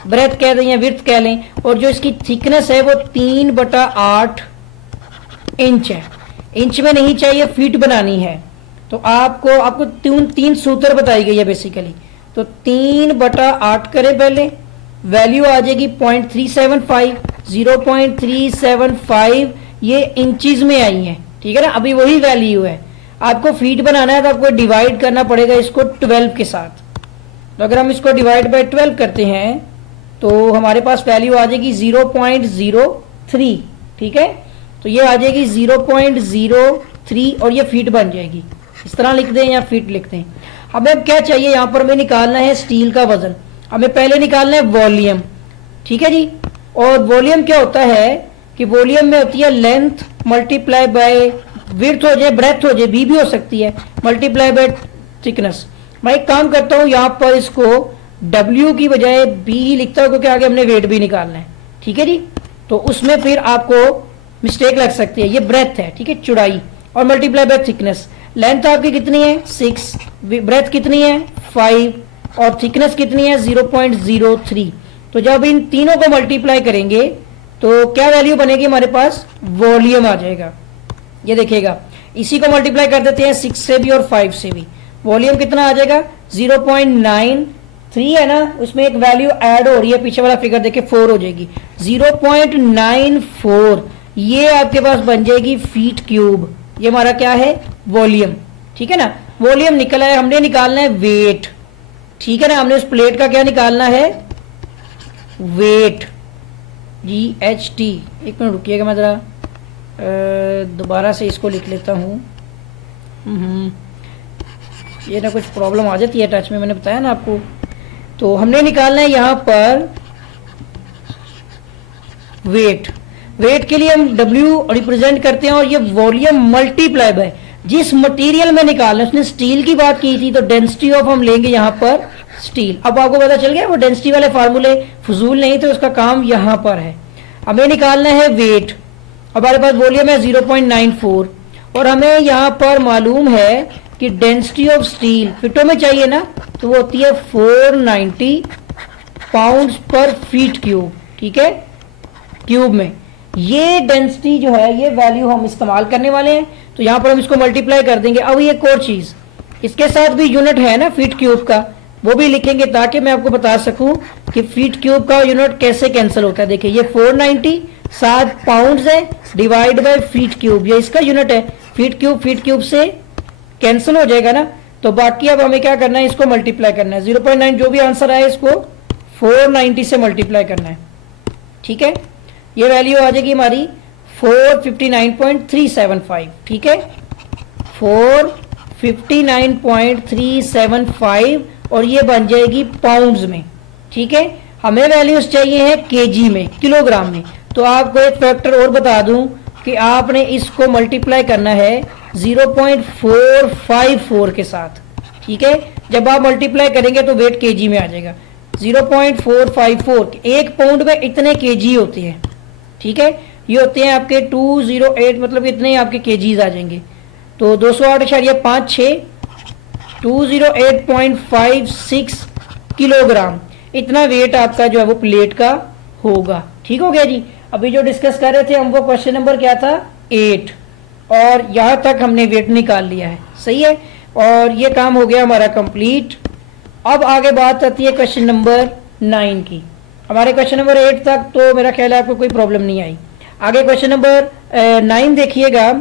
ब्रेथ कह दें या विड्थ कह लें, और जो इसकी थिकनेस है वो 3/8 इंच है। इंच में नहीं चाहिए, फीट बनानी है। तो आपको तीन सूत्र बताई गई है बेसिकली। तो 3/8 करें, पहले वैल्यू आ जाएगी 0.375, 0.375 ये इंचीज में आई है, ठीक है ना, अभी वही वैल्यू है। आपको फीट बनाना है तो आपको डिवाइड करना पड़ेगा इसको 12 के साथ। तो अगर हम इसको डिवाइड बाय 12 करते हैं तो हमारे पास वैल्यू आ जाएगी 0.03, ठीक है। तो ये आ जाएगी 0.03 और ये फीट बन जाएगी। इस तरह लिख दें या फीट लिख दें। हमें अब क्या चाहिए, यहाँ पर हमें निकालना है स्टील का वजन। हमें पहले निकालना है वॉल्यूम, ठीक है जी। और वॉल्यूम क्या होता है कि वॉल्यूम में होती है लेंथ मल्टीप्लाई बाय विड्थ हो जाए, ब्रेथ हो जाए, भी हो सकती है, मल्टीप्लाई बाय थिकनेस। मैं एक काम करता हूँ, यहाँ पर इसको W की बजाय B लिखता हूँ क्योंकि आगे हमने वेट भी निकालना है, ठीक है जी। तो उसमें फिर आपको मिस्टेक लग सकती है, ये ब्रेथ है, ठीक है, चौड़ाई, और मल्टीप्लाई बाय थिकनेस। लेंथ आपकी कितनी है 6, ब्रेथ कितनी है 5 और थिकनेस कितनी है 0.03। तो जब इन तीनों को मल्टीप्लाई करेंगे तो क्या वैल्यू बनेगी हमारे पास, वॉल्यूम आ जाएगा। ये देखिएगा, इसी को मल्टीप्लाई कर देते हैं 6 से भी और 5 से भी, वॉल्यूम कितना आ जाएगा 0.93 है ना, उसमें एक वैल्यू ऐड हो रही है, पीछे वाला फिगर देखे 4 हो जाएगी, 0.94 ये आपके पास बन जाएगी फीट क्यूब। ये हमारा क्या है वॉल्यूम, ठीक है ना। वॉल्यूम निकला है, हमने निकालना है वेट, ठीक है ना। हमने उस प्लेट का क्या निकालना है, वेट, GHT। एक मिनट रुकिएगा, मैं जरा दोबारा से इसको लिख लेता हूँ। ये ना कुछ प्रॉब्लम आ जाती है टच में, मैंने बताया ना आपको। तो हमने निकालना है यहाँ पर वेट। वेट के लिए हम W रिप्रेजेंट करते हैं और ये वॉल्यूम मल्टीप्लाई बाय जिस मटेरियल में निकालना है, उसने स्टील की बात की थी तो डेंसिटी ऑफ हम लेंगे यहाँ पर स्टील। अब आपको पता चल गया वो डेंसिटी वाले फार्मूले फजूल नहीं थे, उसका काम यहाँ पर है। हमें निकालना है वेट, हमारे पास वॉल्यूम है 0.94 और हमें यहाँ पर मालूम है कि डेंसिटी ऑफ स्टील फिटों में चाहिए ना, तो वो होती है 490 पाउंड्स पर फीट क्यूब, ठीक है, क्यूब में। ये डेंसिटी जो है ये वैल्यू हम इस्तेमाल करने वाले हैं, तो यहाँ पर हम इसको मल्टीप्लाई कर देंगे। अब एक और चीज, इसके साथ भी यूनिट है ना फीट क्यूब का, वो भी लिखेंगे ताकि मैं आपको बता सकूं कि फीट क्यूब का यूनिट कैसे कैंसिल होता है। देखिए ये 490 7 पाउंड्स है डिवाइड बाय फीट क्यूब, ये इसका यूनिट है। फीट क्यूब से कैंसिल हो जाएगा ना, तो बाकी अब हमें क्या करना है, इसको मल्टीप्लाई करना है। 0.9 जो भी आंसर आए इसको 490 से मल्टीप्लाई करना है, ठीक है। ये वैल्यू आ जाएगी हमारी 459.375, ठीक है, 459.375 और ये बन जाएगी पाउंड्स में, ठीक है। हमें वैल्यूज चाहिए है केजी में, किलोग्राम में। तो आपको एक फैक्टर और बता दूं कि आपने इसको मल्टीप्लाई करना है 0.454 के साथ, ठीक है। जब आप मल्टीप्लाई करेंगे तो वेट केजी में आ जाएगा। 0.454, एक पाउंड में इतने केजी होते हैं, ठीक है। ये होते हैं आपके 208, मतलब इतने आपके केजीज आ जाएंगे। तो 208.56 208.56 किलोग्राम, इतना वेट आपका जो है वो प्लेट का होगा, ठीक हो गया जी। अभी जो डिस्कस कर रहे थे हम वो क्वेश्चन नंबर क्या था 8, और यहाँ तक हमने वेट निकाल लिया है, सही है। और ये काम हो गया हमारा कंप्लीट। अब आगे बात आती है क्वेश्चन नंबर 9 की। हमारे क्वेश्चन नंबर 8 तक तो मेरा ख्याल है आपको कोई प्रॉब्लम नहीं आई। आगे क्वेश्चन नंबर 9 देखिएगा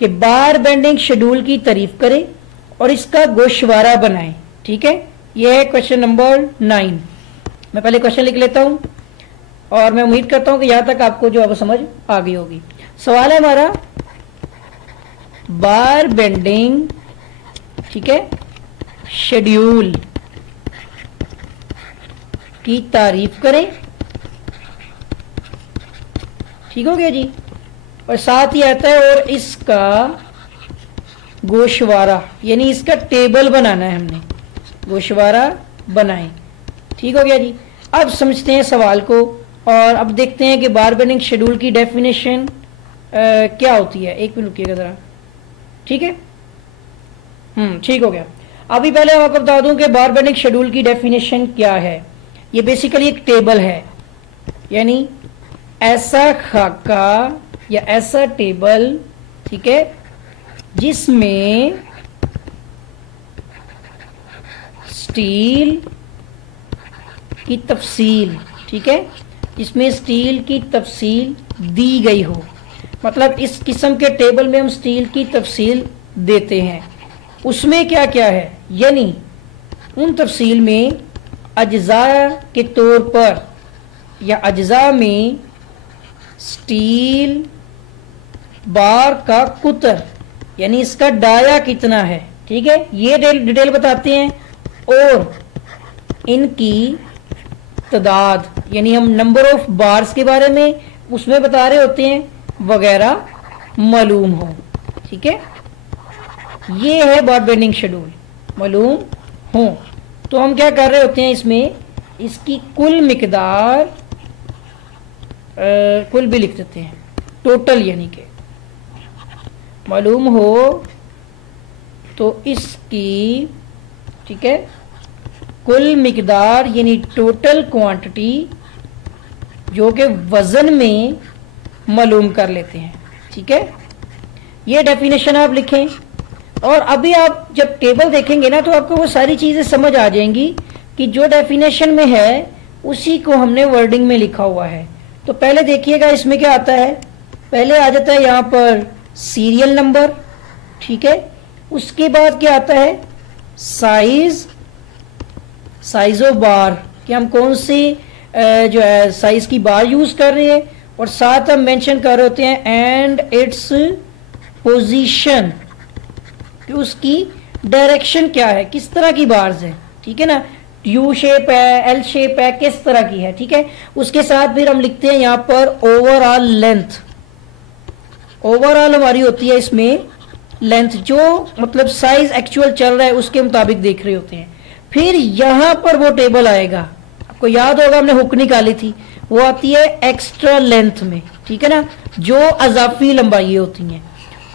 कि बार बेंडिंग शेड्यूल की तारीफ करें और इसका गोशवारा बनाएं, ठीक है। यह है क्वेश्चन नंबर 9। मैं पहले क्वेश्चन लिख लेता हूं और मैं उम्मीद करता हूं कि यहां तक आपको जो है वो समझ आ गई होगी। सवाल है हमारा बार बेंडिंग, ठीक है, शेड्यूल की तारीफ करें, ठीक हो गया जी। और साथ ही आता है और इसका गोशवारा, यानी इसका टेबल बनाना है, हमने गोशवारा बनाएं, ठीक हो गया जी। अब समझते हैं सवाल को और अब देखते हैं कि बार बेंडिंग शेड्यूल की डेफिनेशन क्या होती है। एक मिनट रुकिएगा जरा, ठीक है, ठीक हो गया। अभी पहले मैं आपको बता दूं कि बार बेंडिंग शेड्यूल की डेफिनेशन क्या है। ये बेसिकली एक टेबल है, यानी ऐसा खाका या ऐसा टेबल, ठीक है, जिसमें स्टील की तफसील, ठीक है, जिसमें स्टील की तफसील दी गई हो। मतलब इस किस्म के टेबल में हम स्टील की तफसील देते हैं। उसमें क्या क्या है, यानी उन तफसील में अज्जा के तौर पर या अज्जा में स्टील बार का कुतर, यानी इसका डाया कितना है, ठीक है, ये डिटेल बताते हैं। और इनकी तादाद, यानी हम नंबर ऑफ बार्स के बारे में उसमें बता रहे होते हैं वगैरह मालूम हो, ठीक है। ये है बार बेंडिंग शेड्यूल, मालूम हो। तो हम क्या कर रहे होते हैं इसमें, इसकी कुल मिकदार कुल भी लिख देते हैं, टोटल, यानी कि मालूम हो तो इसकी, ठीक है, कुल मिकदार यानी टोटल क्वांटिटी जो कि वजन में मालूम कर लेते हैं। ठीक है, ये डेफिनेशन आप लिखें और अभी आप जब टेबल देखेंगे ना तो आपको वो सारी चीज़ें समझ आ जाएंगी कि जो डेफिनेशन में है उसी को हमने वर्डिंग में लिखा हुआ है। तो पहले देखिएगा इसमें क्या आता है, पहले आ जाता है यहाँ पर सीरियल नंबर। ठीक है, उसके बाद क्या आता है साइज ऑफ बार, कि हम कौन सी जो है साइज की बार यूज कर रहे हैं, और साथ हम मेंशन कर रहे होते हैं एंड इट्स पोजीशन, कि उसकी डायरेक्शन क्या है, किस तरह की बार्स है। ठीक है ना, यू शेप है, एल शेप है, किस तरह की है। ठीक है, उसके साथ फिर हम लिखते हैं यहाँ पर ओवरऑल लेंथ। ओवरऑल हमारी होती है इसमें लेंथ, जो मतलब साइज एक्चुअल चल रहा है उसके मुताबिक देख रहे होते हैं। फिर यहां पर वो टेबल आएगा, आपको याद होगा हमने हुक निकाली थी, वो आती है एक्स्ट्रा लेंथ में। ठीक है ना, जो अजाफी लंबाई होती हैं,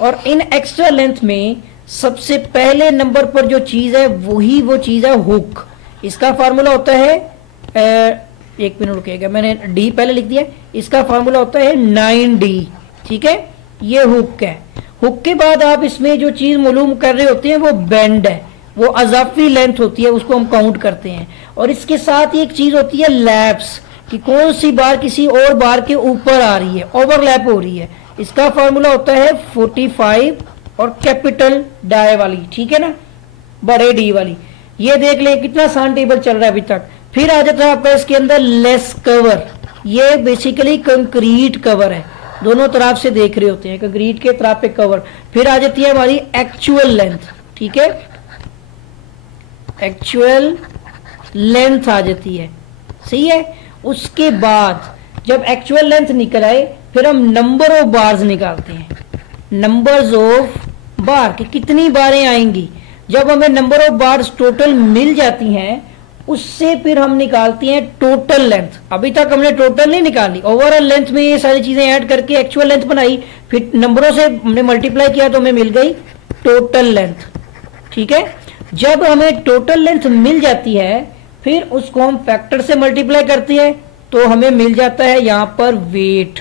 और इन एक्स्ट्रा लेंथ में सबसे पहले नंबर पर जो चीज है वही वो चीज है हुक। इसका फार्मूला होता है एक मिनट रुकिएगा, मैंने डी पहले लिख दिया, इसका फार्मूला होता है 9D। ठीक है, ये हुक है। हुक के बाद आप इसमें जो चीज मालूम कर रहे होते हैं वो बेंड है, वो अजाफी लेंथ होती है, उसको हम काउंट करते हैं। और इसके साथ ही एक चीज होती है लैप्स, कि कौन सी बार किसी और बार के ऊपर आ रही है, ओवरलैप हो रही है। इसका फार्मूला होता है 45 और कैपिटल डाई वाली। ठीक है ना, बड़े डी वाली। ये देख ले कितना आसान टेबल चल रहा है अभी तक। फिर आ जाता है आपका इसके अंदर लेस कवर, ये बेसिकली कंक्रीट कवर है, दोनों तरफ से देख रहे होते हैं, कंक्रीट के तरफ पे कवर। फिर आ जाती है हमारी एक्चुअल लेंथ। ठीक है, एक्चुअल लेंथ आ जाती है, सही है। उसके बाद जब एक्चुअल लेंथ निकल आए फिर हम नंबर ऑफ बार्स निकालते हैं, नंबर्स ऑफ बार, कि कितनी बारें आएंगी। जब हमें नंबर ऑफ बार्स टोटल मिल जाती हैं उससे फिर हम निकालते हैं टोटल लेंथ। अभी तक हमने टोटल नहीं निकाली, ओवरऑल लेंथ में ये सारी चीजें ऐड करके एक्चुअल लेंथ बनाई, फिर नंबरों से हमने मल्टीप्लाई किया तो हमें मिल गई टोटल लेंथ। ठीक है, जब हमें टोटल लेंथ मिल जाती है फिर उसको हम फैक्टर से मल्टीप्लाई करते हैं तो हमें मिल जाता है यहाँ पर वेट।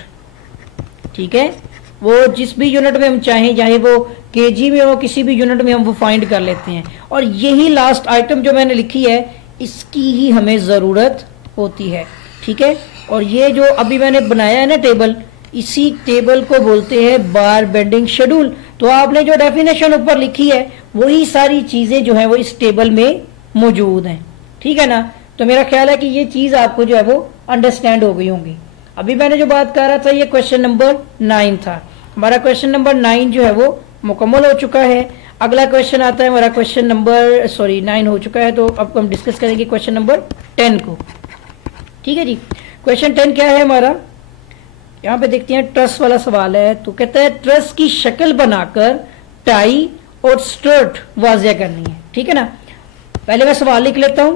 ठीक है, वो जिस भी यूनिट में हम चाहें, चाहे वो केजी में हो, किसी भी यूनिट में हम वो फाइंड कर लेते हैं। और यही लास्ट आइटम जो मैंने लिखी है इसकी ही हमें ज़रूरत होती है। ठीक है, और ये जो अभी मैंने बनाया है ना टेबल, इसी टेबल को बोलते हैं बार बेंडिंग शेड्यूल। तो आपने जो डेफिनेशन ऊपर लिखी है वही सारी चीज़ें जो है वो इस टेबल में मौजूद हैं। ठीक है ना, तो मेरा ख्याल है कि ये चीज़ आपको जो है वो अंडरस्टैंड हो गई होंगी। अभी मैंने जो बात कर रहा था ये क्वेश्चन नंबर 9 था। हमारा क्वेश्चन नंबर 9 जो है वो मुकम्मल हो चुका है। अगला क्वेश्चन आता है हमारा क्वेश्चन नंबर 9 हो चुका है, तो अब हम डिस्कस करेंगे क्वेश्चन नंबर 10 को। ठीक है जी, क्वेश्चन 10 क्या है हमारा, यहाँ पे देखते हैं ट्रस वाला सवाल है। तो कहता है ट्रस की शक्ल बनाकर टाई और स्टर्ट वाजिया करनी है। ठीक है ना, पहले मैं सवाल लिख लेता हूं।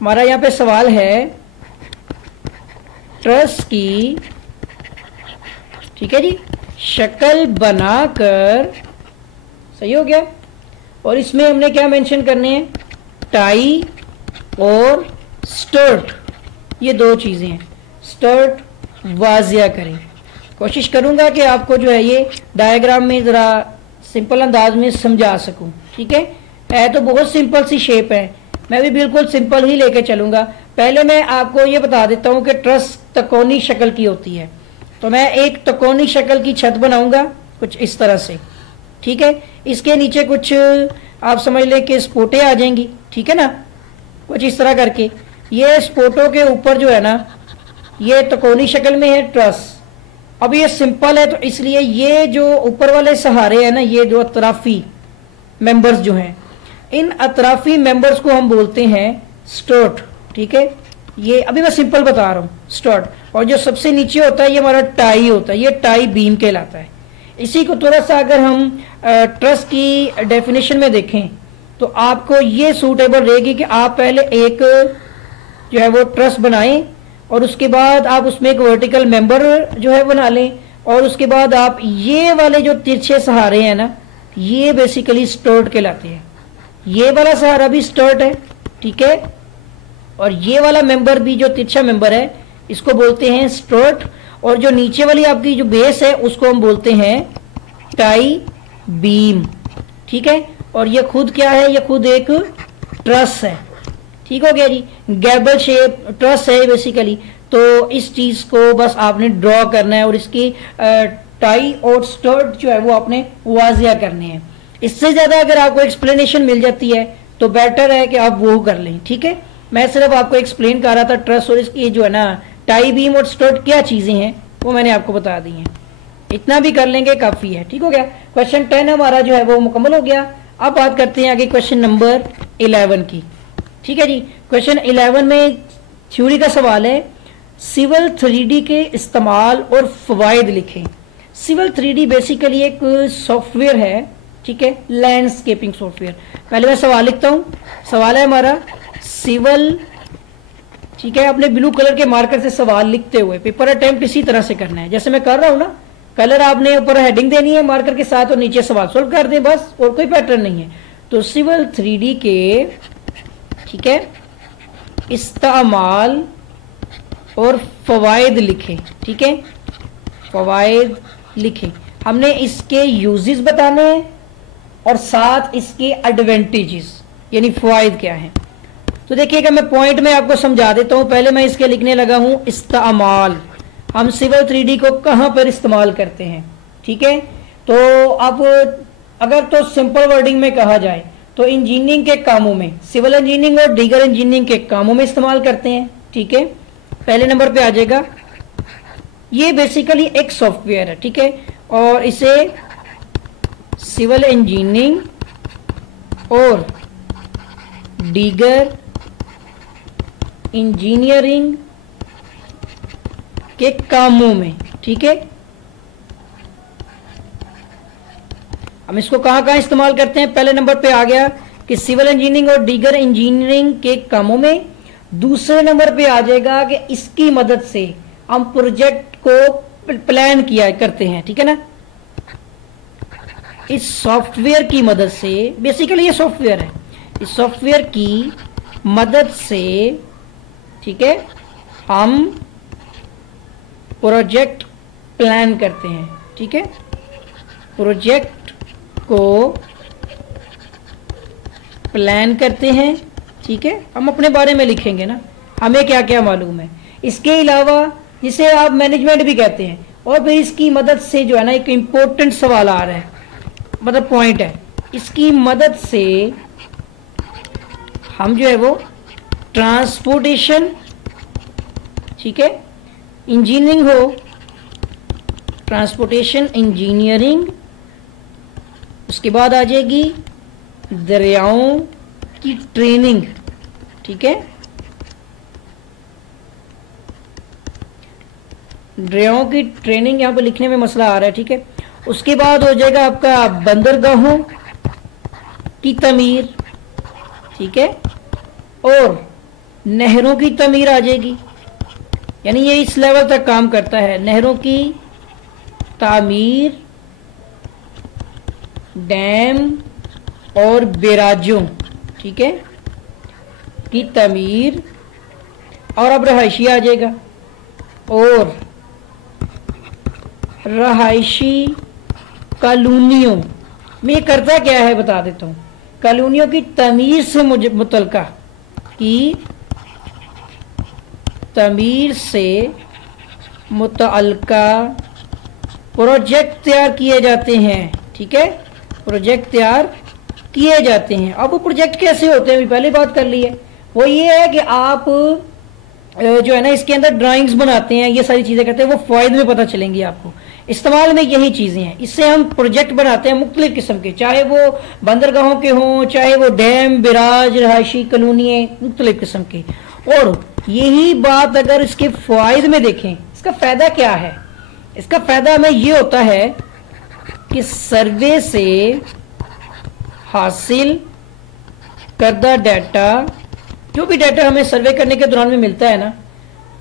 हमारा यहाँ पे सवाल है ट्रस की, ठीक है जी, शक्ल बनाकर, सही हो गया। और इसमें हमने क्या मेंशन करने हैं, टाई और स्टर्ट, ये दो चीजें हैं। स्टर्ट वाजिया करें। कोशिश करूंगा कि आपको जो है ये डायग्राम में जरा सिंपल अंदाज में समझा सकूं। ठीक है तो बहुत सिंपल सी शेप है, मैं भी बिल्कुल सिंपल ही लेके चलूंगा। पहले मैं आपको ये बता देता हूं कि ट्रस तकोनी शक्ल की होती है। तो मैं एक तकोनी शक्ल की छत बनाऊंगा कुछ इस तरह से। ठीक है, इसके नीचे कुछ आप समझ लें कि स्पोटे आ जाएंगी। ठीक है ना, कुछ इस तरह करके ये स्पोटों के ऊपर जो है ना ये तकोनी शक्ल में है ट्रस। अब ये सिंपल है तो इसलिए ये जो ऊपर वाले सहारे हैं ना, ये जो अतराफी मेंबर्स जो हैं, इन अतराफी मेंबर्स को हम बोलते हैं स्टर्ट। ठीक है, ये अभी मैं सिंपल बता रहा हूँ, स्टर्ट। और जो सबसे नीचे होता है ये हमारा टाई होता है, ये टाई बीम कहलाता है। इसी को थोड़ा सा अगर हम ट्रस की डेफिनेशन में देखें तो आपको ये सूटेबल रहेगी कि आप पहले एक जो है वो ट्रस बनाएं और उसके बाद आप उसमें एक वर्टिकल मेंबर जो है बना लें, और उसके बाद आप ये वाले जो तिरछे सहारे हैं ना ये बेसिकली स्टर्ट कहलाते हैं। ये वाला सहारा भी स्टर्ट है, ठीक है, और ये वाला मेंबर भी जो तिरछा मेंबर है इसको बोलते हैं स्टर्ट, और जो नीचे वाली आपकी जो बेस है उसको हम बोलते हैं टाई बीम, ठीक है। और ये खुद क्या है, ये खुद एक ट्रस है, ठीक हो गया जी, गैबल शेप ट्रस है बेसिकली। तो इस चीज को बस आपने ड्रॉ करना है और इसकी टाई और स्टर्ट जो है वो आपने वाजिया करने हैं। इससे ज्यादा अगर आपको एक्सप्लेनेशन मिल जाती है तो बेटर है कि आप वो कर लें, ठीक है। मैं सिर्फ आपको एक्सप्लेन कर रहा था ट्रस और इसकी जो है ना टाई बीम और स्टर्ट क्या चीजें हैं वो मैंने आपको बता दी हैं। इतना भी कर लेंगे काफी है, ठीक हो गया। क्वेश्चन 10 हमारा जो है वो मुकम्मल हो गया। अब बात करते हैं आगे क्वेश्चन नंबर 11 की, ठीक है जी। क्वेश्चन 11 में थ्योरी का सवाल है, सिविल 3D के इस्तेमाल और फवायद लिखें। सिविल 3D बेसिकली एक सॉफ्टवेयर है, ठीक है, लैंडस्केपिंग सॉफ्टवेयर। पहले मैं सवाल लिखता हूं। सवाल है हमारा सिविल, ठीक है, अपने ब्लू कलर के मार्कर से सवाल लिखते हुए पेपर अटेम्प्ट इसी तरह से करना है जैसे मैं कर रहा हूं ना। कलर आपने ऊपर हेडिंग देनी है मार्कर के साथ और नीचे सवाल सोल्व कर दें बस, और कोई पैटर्न नहीं है। तो सिविल 3D के, ठीक है, इस्तेमाल और फवायद लिखें, ठीक है, फवायद लिखें। हमने इसके यूजेस बताने हैं और साथ इसके एडवांटेजेस यानी फवायद क्या है। तो देखिएगा मैं पॉइंट में आपको समझा देता हूं। पहले मैं इसके लिखने लगा हूं इस्तेमाल। हम सिविल 3D को कहां पर इस्तेमाल करते हैं, ठीक है। तो अब अगर तो सिंपल वर्डिंग में कहा जाए तो इंजीनियरिंग के कामों में, सिविल इंजीनियरिंग और दीगर इंजीनियरिंग के कामों में इस्तेमाल करते हैं, ठीक है। पहले नंबर पे आ जाएगा, ये बेसिकली एक सॉफ्टवेयर है, ठीक है, और इसे सिविल इंजीनियरिंग और दीगर इंजीनियरिंग के कामों में, ठीक है। हम इसको कहां कहां इस्तेमाल करते हैं। पहले नंबर पे आ गया कि सिविल इंजीनियरिंग और दीगर इंजीनियरिंग के कामों में। दूसरे नंबर पे आ जाएगा कि इसकी मदद से हम प्रोजेक्ट को प्लान किया करते हैं, ठीक है ना। इस सॉफ्टवेयर की मदद से, बेसिकली ये सॉफ्टवेयर है, इस सॉफ्टवेयर की मदद से, ठीक है, हम प्रोजेक्ट प्लान करते हैं, ठीक है। प्रोजेक्ट को प्लान करते हैं, ठीक है। हम अपने बारे में लिखेंगे ना, हमें क्या क्या मालूम है। इसके अलावा जिसे आप मैनेजमेंट भी कहते हैं, और फिर इसकी मदद से जो है ना एक इम्पोर्टेंट सवाल आ रहा है, मतलब पॉइंट है, इसकी मदद से हम जो है वो ट्रांसपोर्टेशन, ठीक है, इंजीनियरिंग हो, ट्रांसपोर्टेशन इंजीनियरिंग, उसके बाद आ जाएगी दरियाओं की ट्रेनिंग, ठीक है, दरियाओं की ट्रेनिंग यहां पर लिखने में मसला आ रहा है, ठीक है। उसके बाद हो जाएगा आपका बंदरगाहों की तमीर, ठीक है, और नहरों की तमीर आ जाएगी, यानी ये इस लेवल तक काम करता है। नहरों की तामीर, डैम और बैराजों, ठीक है, की तमीर, और अब रहायशी आ जाएगा, और रहायशी कॉलोनियों में ये करता क्या है बता देता हूँ। कॉलोनियों की तमीर से मुतल्लिका की तमीर से मुतल्लिका प्रोजेक्ट तैयार किए जाते हैं, ठीक है, प्रोजेक्ट तैयार किए जाते हैं। अब वो प्रोजेक्ट कैसे होते हैं पहले बात कर ली है। वो ये है कि आप जो है ना इसके अंदर ड्राइंग्स बनाते हैं, ये सारी चीजें करते हैं, वो फायदे में पता चलेंगी आपको। इस्तेमाल में यही चीजें हैं, इससे हम प्रोजेक्ट बनाते हैं मुख्तलिफ किस्म के, चाहे वो बंदरगाहों के हों, चाहे वो डैम, बिराज, रहायशी कॉलोनियाँ, मुख्तलिफ किस्म के। और यही बात अगर इसके फायदे में देखें, इसका फायदा क्या है। इसका फायदा हमें ये होता है कि सर्वे से हासिल करदा डाटा, जो भी डाटा हमें सर्वे करने के दौरान में मिलता है ना,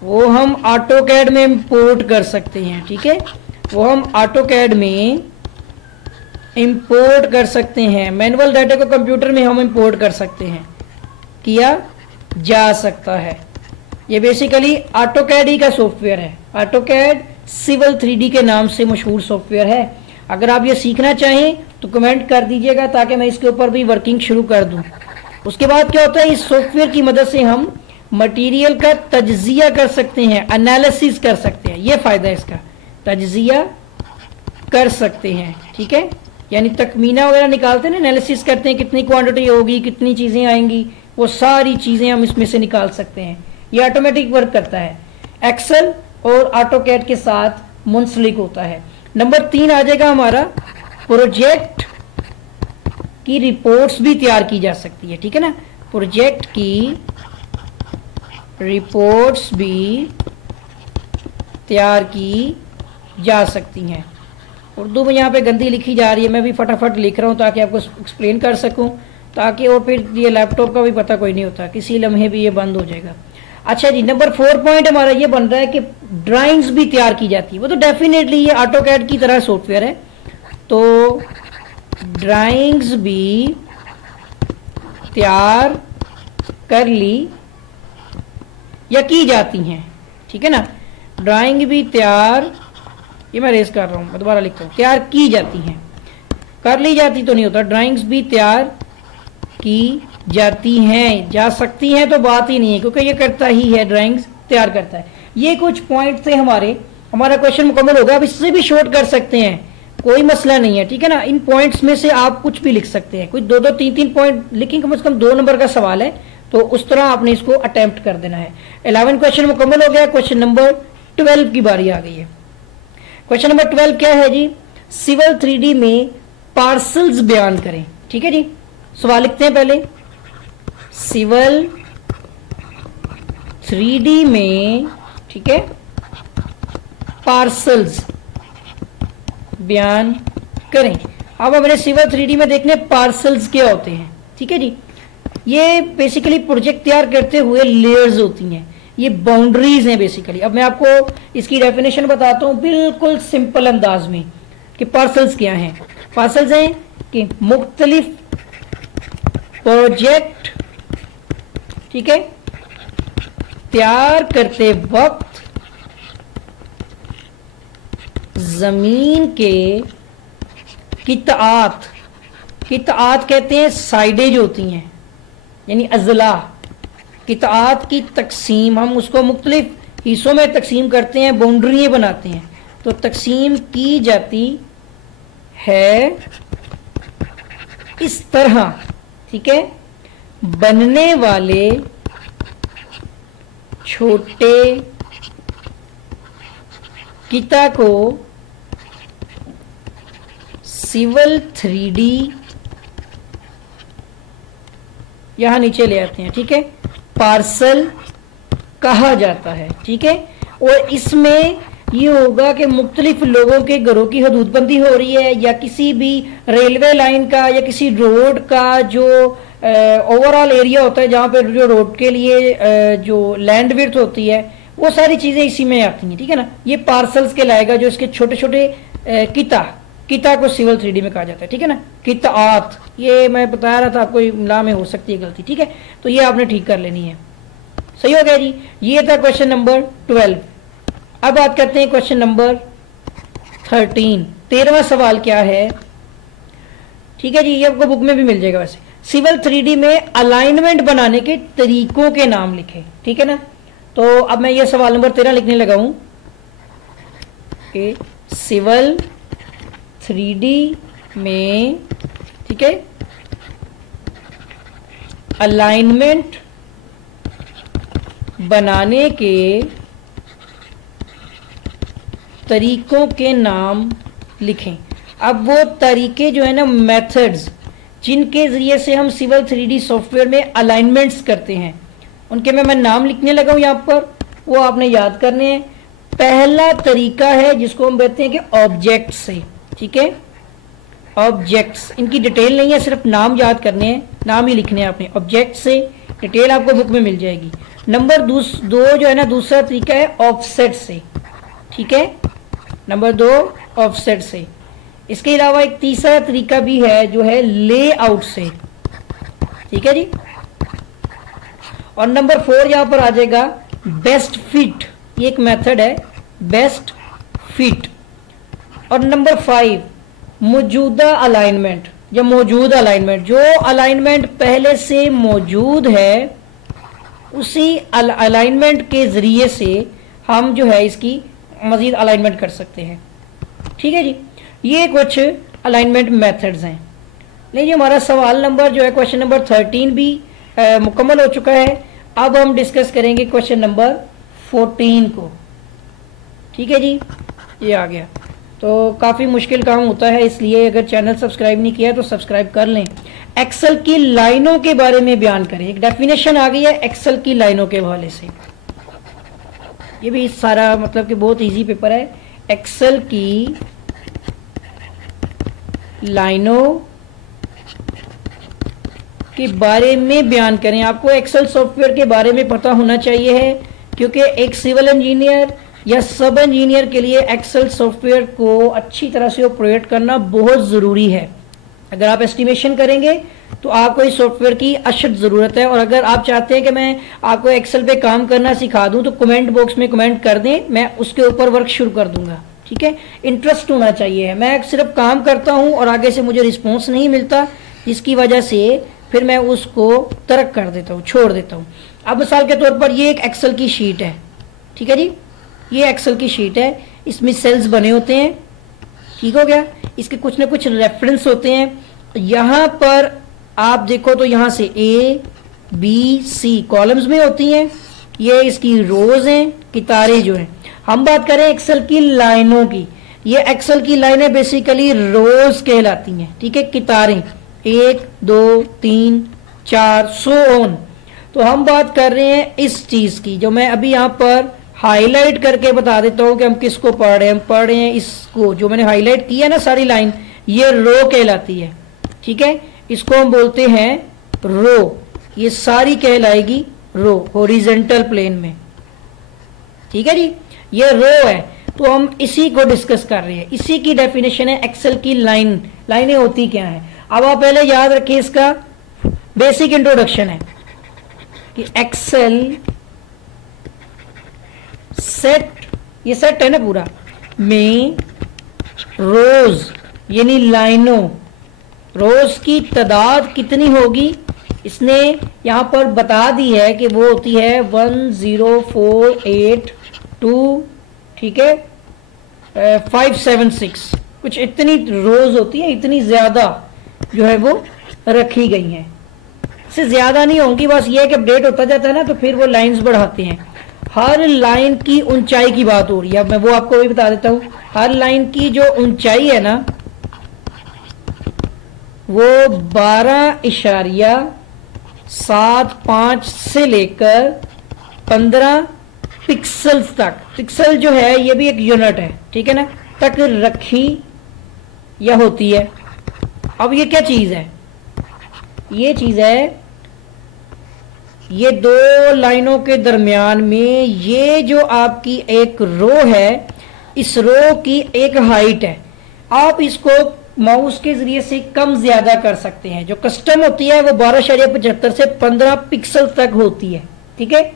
वो हम ऑटोकैड में इंपोर्ट कर सकते हैं, ठीक है। वो हम ऑटोकैड में इंपोर्ट कर सकते हैं, मैनुअल डाटा को कंप्यूटर में हम इंपोर्ट कर सकते हैं, किया जा सकता है। ये बेसिकली ऑटोकैड ही का सॉफ्टवेयर है। ऑटोकैड सिविल 3D के नाम से मशहूर सॉफ्टवेयर है। अगर आप ये सीखना चाहें तो कमेंट कर दीजिएगा ताकि मैं इसके ऊपर भी वर्किंग शुरू कर दूं। उसके बाद क्या होता है, इस सॉफ्टवेयर की मदद से हम मटेरियल का तज्जिया कर सकते हैं, एनालिसिस कर सकते हैं। ये फायदा है इसका, तज्जिया कर सकते हैं, ठीक है। यानी तकमीना वगैरह निकालते हैं ना, एनालिसिस करते हैं कितनी क्वांटिटी होगी, कितनी चीज़ें आएंगी, वो सारी चीज़ें हम इसमें से निकाल सकते हैं। ये ऑटोमेटिक वर्क करता है, एक्सेल और ऑटोकैड के साथ मुंसलिक होता है। नंबर 3 आ जाएगा हमारा, प्रोजेक्ट की रिपोर्ट्स भी तैयार की जा सकती है, ठीक है ना। प्रोजेक्ट की रिपोर्ट्स भी तैयार की जा सकती हैं। उर्दू में यहाँ पे गंदी लिखी जा रही है, मैं भी फटाफट लिख रहा हूँ ताकि आपको एक्सप्लेन कर सकूँ, ताकि और फिर ये लैपटॉप का भी पता कोई नहीं होता, किसी लम्हे भी ये बंद हो जाएगा। अच्छा जी, नंबर 4 पॉइंट हमारा ये बन रहा है कि ड्राइंग्स भी तैयार की जाती है। वो तो डेफिनेटली ये ऑटोकैड की तरह सॉफ्टवेयर है, तो ड्राइंग्स भी तैयार कर ली या की जाती हैं, ठीक है ना। ड्राइंग भी तैयार, ये मैं रेस कर रहा हूँ, मैं दोबारा लिखता हूँ, तैयार की जाती हैं, कर ली जाती तो नहीं होता, ड्राइंग्स भी तैयार की जाती हैं, जा सकती हैं तो बात ही नहीं है, क्योंकि ये करता ही है, ड्राइंग्स तैयार करता है। ये कुछ पॉइंट थे हमारे, हमारा क्वेश्चन मुकम्मल होगा। अब इससे भी शॉर्ट कर सकते हैं, कोई मसला नहीं है, ठीक है ना। इन पॉइंट्स में से आप कुछ भी लिख सकते हैं, कुछ 2-2, 3-3 पॉइंट लिखें, कम से कम 2 नंबर का सवाल है, तो उस तरह आपने इसको अटेम्प्ट कर देना है। 11 क्वेश्चन मुकम्मल हो गया। क्वेश्चन नंबर 12 की बारी आ गई है। क्वेश्चन नंबर 12 क्या है जी, सिविल 3D में पार्सल्स बयान करें, ठीक है जी। सवाल लिखते हैं पहले, सिविल 3D में, ठीक है, पार्सल्स बयान करें। अब हमने सिविल 3D में देखने पार्सल्स क्या होते हैं, ठीक है जी। ये बेसिकली प्रोजेक्ट तैयार करते हुए लेयर्स होती हैं, ये बाउंड्रीज हैं बेसिकली। अब मैं आपको इसकी डेफिनेशन बताता हूँ बिल्कुल सिंपल अंदाज में कि पार्सल्स क्या हैं। पार्सल्स हैं कि मुख्तलिफ प्रोजेक्ट, ठीक है, तैयार करते वक्त जमीन के कितात, कितात कहते हैं साइडेज होती हैं, यानी अजला। कितात की तकसीम हम उसको मुख्तलिफ हिस्सों में तकसीम करते हैं, बाउंड्री बनाते हैं, तो तकसीम की जाती है इस तरह, ठीक है। बनने वाले छोटे किता को सिविल 3D यहां नीचे ले आते हैं, ठीक है, पार्सल कहा जाता है, ठीक है। और इसमें ये होगा कि मुख्तलिफ लोगों के घरों की हदूदबंदी हो रही है, या किसी भी रेलवे लाइन का या किसी रोड का जो ओवरऑल एरिया होता है, जहाँ पे जो रोड के लिए जो लैंड विड्थ होती है, वो सारी चीज़ें इसी में आती हैं, ठीक है ना। ये पार्सल्स के लाएगा, जो इसके छोटे छोटे किता को सिविल 3D में कहा जाता है, ठीक है ना। कितात, ये मैं बता रहा था आपको, इमला में हो सकती है गलती, ठीक है, तो ये आपने ठीक कर लेनी है। सही हो गया जी, ये था क्वेश्चन नंबर 12। अब बात करते हैं क्वेश्चन नंबर 13। 13वां सवाल क्या है, ठीक है जी, ये आपको बुक में भी मिल जाएगा। वैसे सिविल 3D में अलाइनमेंट बनाने के तरीकों के नाम लिखे, ठीक है ना। तो अब मैं ये सवाल नंबर 13 लिखने लगा हूं कि सिविल 3D में, ठीक है, अलाइनमेंट बनाने के तरीकों के नाम लिखें। अब वो तरीके जो है ना, मेथड्स, जिनके ज़रिए से हम सिविल 3D सॉफ्टवेयर में अलाइनमेंट्स करते हैं, उनके मैं नाम लिखने लगा हूँ यहाँ पर, वो आपने याद करने हैं। पहला तरीका है जिसको हम कहते हैं कि ऑब्जेक्ट से, ठीक है, ऑब्जेक्ट्स, इनकी डिटेल नहीं है, सिर्फ नाम याद करने हैं, नाम ही लिखने हैं आपने। ऑब्जेक्ट से डिटेल आपको बुक में मिल जाएगी। नंबर 2 जो है ना, दूसरा तरीका है ऑफसेट से, ठीक है, नंबर 2 ऑफसेट से। इसके अलावा एक तीसरा तरीका भी है जो है लेआउट से, ठीक है जी। और नंबर 4 यहां पर आ जाएगा बेस्ट फिट, ये एक मेथड है बेस्ट फिट। और नंबर 5 मौजूदा अलाइनमेंट, या मौजूद अलाइनमेंट, जो अलाइनमेंट पहले से मौजूद है उसी अलाइनमेंट के जरिए से हम जो है इसकी मजीद अलाइनमेंट कर सकते हैं, ठीक है जी। ये कुछ अलाइनमेंट मेथड्स हैं। लेकिन हमारा सवाल नंबर जो है क्वेश्चन नंबर 13 भी मुकम्मल हो चुका है। अब हम डिस्कस करेंगे क्वेश्चन नंबर 14 को, ठीक है जी। ये आ गया तो काफ़ी मुश्किल काम होता है, इसलिए अगर चैनल सब्सक्राइब नहीं किया तो सब्सक्राइब कर लें। एक्सेल की लाइनों के बारे में बयान करें, एक डेफिनेशन आ गई है एक्सेल की लाइनों के हवाले से। ये भी सारा मतलब कि बहुत इजी पेपर है। एक्सेल की लाइनों के बारे में बयान करें। आपको एक्सेल सॉफ्टवेयर के बारे में पता होना चाहिए है, क्योंकि एक सिविल इंजीनियर या सब इंजीनियर के लिए एक्सेल सॉफ्टवेयर को अच्छी तरह से ऑपरेट करना बहुत ज़रूरी है। अगर आप एस्टिमेशन करेंगे तो आपको इस सॉफ्टवेयर की अशद ज़रूरत है। और अगर आप चाहते हैं कि मैं आपको एक्सेल पे काम करना सिखा दूं तो कमेंट बॉक्स में कमेंट कर दें, मैं उसके ऊपर वर्क शुरू कर दूंगा, ठीक है। इंटरेस्ट होना चाहिए। मैं सिर्फ काम करता हूं और आगे से मुझे रिस्पॉन्स नहीं मिलता, जिसकी वजह से फिर मैं उसको तर्क कर देता हूँ, छोड़ देता हूँ। अब मिसाल के तौर पर ये एक एक्सेल की शीट है, ठीक है जी। ये एक्सेल की शीट है, इसमें सेल्स बने होते हैं, ठीक हो गया। इसके कुछ ना कुछ रेफरेंस होते हैं। यहाँ पर आप देखो तो यहाँ से A, B, C कॉलम्स में होती हैं, ये इसकी रोज हैं, कितारें जो हैं। हम बात करें एक्सेल की लाइनों की, ये एक्सेल की लाइनें बेसिकली रोज कहलाती हैं, ठीक है। कितारें 1, 2, 3, 4 सो ऑन। तो हम बात कर रहे हैं इस चीज की, जो मैं अभी यहाँ पर हाईलाइट करके बता देता हूं कि हम किसको पढ़ रहे हैं। हम पढ़ रहे हैं इसको, जो मैंने हाईलाइट किया ना सारी लाइन, ये रो कहलाती है, ठीक है। इसको हम बोलते हैं रो, ये सारी कहलाएगी रो हॉरिजॉन्टल प्लेन में, ठीक है जी। ये रो है, तो हम इसी को डिस्कस कर रहे हैं। इसी की डेफिनेशन है एक्सेल की लाइन। लाइनें होती क्या हैं? अब आप पहले याद रखिए, इसका बेसिक इंट्रोडक्शन है कि एक्सेल सेट, ये सेट है ना पूरा, में रोज यानी लाइनों, रोज की तादाद कितनी होगी इसने यहां पर बता दी है कि वो होती है 10482, ठीक है, 576, कुछ इतनी रोज होती है, इतनी ज्यादा जो है वो रखी गई हैं। इससे ज्यादा नहीं होंगी, बस ये है कि अपडेट होता जाता है ना, तो फिर वो लाइंस बढ़ाते हैं। हर लाइन की ऊंचाई की बात हो रही है। अब मैं वो आपको भी बता देता हूं। हर लाइन की जो ऊंचाई है ना, वो 12.75 से लेकर 15 पिक्सल्स तक, पिक्सल जो है ये भी एक यूनिट है, ठीक है ना, तक रखी या होती है। अब ये क्या चीज है? ये चीज है, ये दो लाइनों के दरमियान में ये जो आपकी एक रो है, इस रो की एक हाइट है। आप इसको माउस के जरिए से कम ज्यादा कर सकते हैं। जो कस्टम होती है वो 12.75 से 15 पिक्सल तक होती है, ठीक है।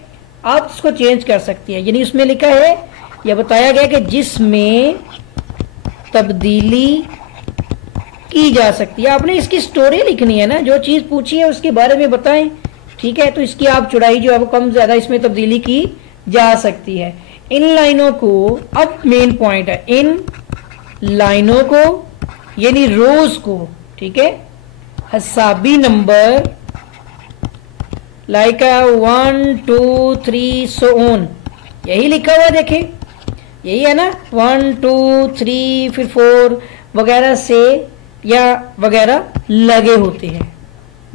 आप इसको चेंज कर सकते हैं। यानी उसमें लिखा है, यह बताया गया कि जिसमें तब्दीली की जा सकती है। आपने इसकी स्टोरी लिखनी है ना, जो चीज पूछी है उसके बारे में बताएं, ठीक है। तो इसकी आप चौड़ाई जो है वो कम ज्यादा इसमें तब्दीली की जा सकती है। इन लाइनों को, अब मेन पॉइंट है, इन लाइनों को यानी रोज को, ठीक है, हिसाबी नंबर लाइक 1 2 3 सो ऑन, यही लिखा हुआ देखें, यही है ना, 1 2 3 फिर 4 वगैरह से या वगैरह लगे होते हैं,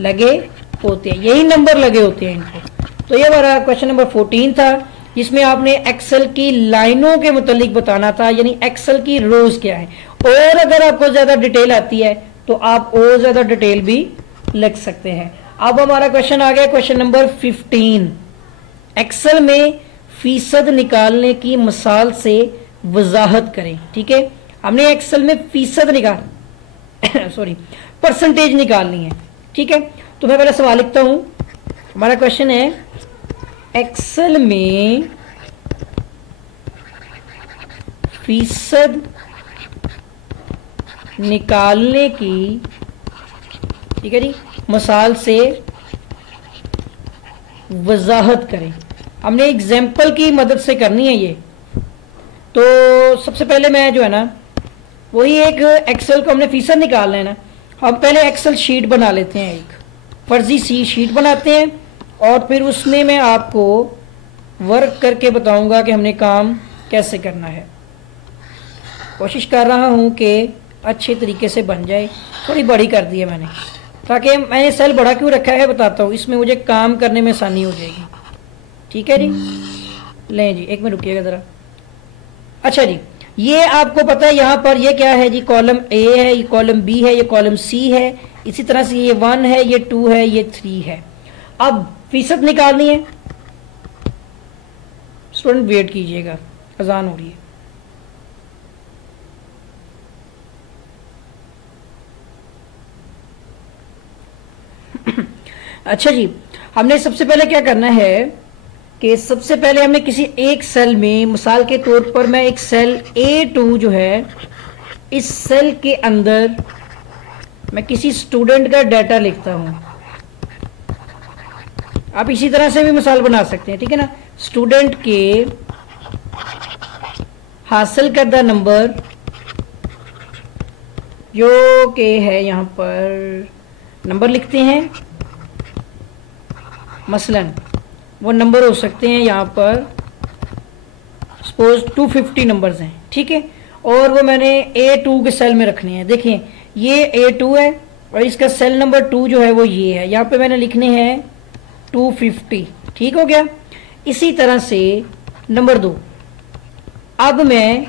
लगे होते हैं, यही नंबर लगे होते हैं इनको। तो ये हमारा क्वेश्चन नंबर 14 था, जिसमें आपने एक्सेल की लाइनों के मुतालिक बताना था, यानी एक्सेल की रोज क्या है। और अगर आपको ज्यादा डिटेल आती है तो आप और ज्यादा डिटेल भी लिख सकते हैं। अब हमारा क्वेश्चन आ गया, क्वेश्चन नंबर 15। एक्सेल में फीसद निकालने की मिसाल से वजाहत करें, ठीक है। हमने एक्सेल में फीसद निकाल सॉरी परसेंटेज निकालनी है, ठीक है। तो मैं पहले सवाल लिखता हूं। हमारा क्वेश्चन है एक्सेल में फीसद निकालने की, ठीक है जी, मिसाल से वजाहत करें। हमने एग्जाम्पल की मदद से करनी है ये। तो सबसे पहले मैं जो है ना वही एक एक्सेल को हमने फीसद निकालना है ना, हम पहले एक्सेल शीट बना लेते हैं, एक फर्जी सी शीट बनाते हैं और फिर उसमें मैं आपको वर्क करके बताऊंगा कि हमने काम कैसे करना है। कोशिश कर रहा हूं कि अच्छे तरीके से बन जाए। थोड़ी बड़ी कर दी है मैंने, ताकि मैंने सेल बड़ा क्यों रखा है बताता हूँ, इसमें मुझे काम करने में आसानी हो जाएगी, ठीक है जी। लें जी, एक मिनट रुकिएगा ज़रा। अच्छा जी, ये आपको पता है यहाँ पर ये क्या है जी, कॉलम ए है, ये कॉलम बी है, ये कॉलम सी है, इसी तरह से ये 1 है, ये 2 है, ये 3 है। अब फीसद निकालनी है। स्टूडेंट वेट कीजिएगा, अजान हो रही है। अच्छा जी, हमने सबसे पहले क्या करना है कि सबसे पहले हमने किसी एक सेल में, मिसाल के तौर पर मैं एक सेल A2 जो है, इस सेल के अंदर मैं किसी स्टूडेंट का डाटा लिखता हूं। आप इसी तरह से भी मिसाल बना सकते हैं, ठीक है ना। स्टूडेंट के हासिल करदा नंबर जो के है, यहां पर नंबर लिखते हैं, मसलन वो नंबर हो सकते हैं यहाँ पर सपोज 250 नंबर्स हैं, ठीक है। और वो मैंने A2 के सेल में रखने हैं। देखिए ये A2 है और इसका सेल नंबर 2 जो है वो ये है, यहाँ पे मैंने लिखने हैं 250, ठीक हो गया। इसी तरह से नंबर 2, अब मैं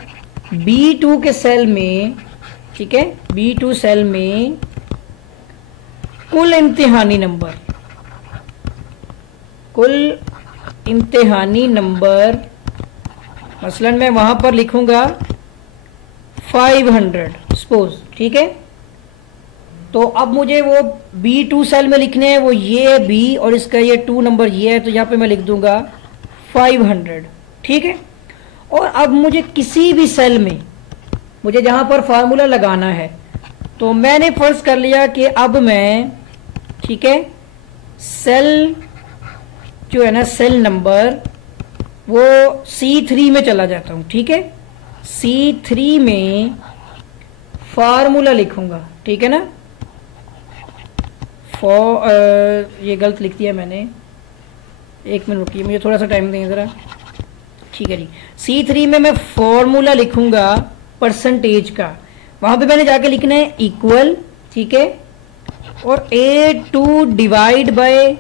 B2 के सेल में, ठीक है, B2 सेल में कुल इम्तिहानी नंबर, कुल इम्तिहानी नंबर, मसलन मैं वहां पर लिखूंगा 500 सपोज, ठीक है। तो अब मुझे वो B2 सेल में लिखने हैं, वो ये है B और इसका ये 2 नंबर ये है, तो यहाँ पे मैं लिख दूंगा 500, ठीक है। और अब मुझे किसी भी सेल में मुझे जहां पर फार्मूला लगाना है, तो मैंने फर्ज कर लिया कि अब मैं, ठीक है, सेल जो है ना, सेल नंबर वो C3 में चला जाता हूं, ठीक है। C3 में फार्मूला लिखूंगा, ठीक है ना। ये गलत लिख दिया मैंने, एक मिनट रुकिए, मुझे थोड़ा सा टाइम दें ज़रा, ठीक है जी। C3 में मैं फार्मूला लिखूंगा परसेंटेज का, वहां पे मैंने जाके लिखना है इक्वल, ठीक है, और A2 डिवाइड बाय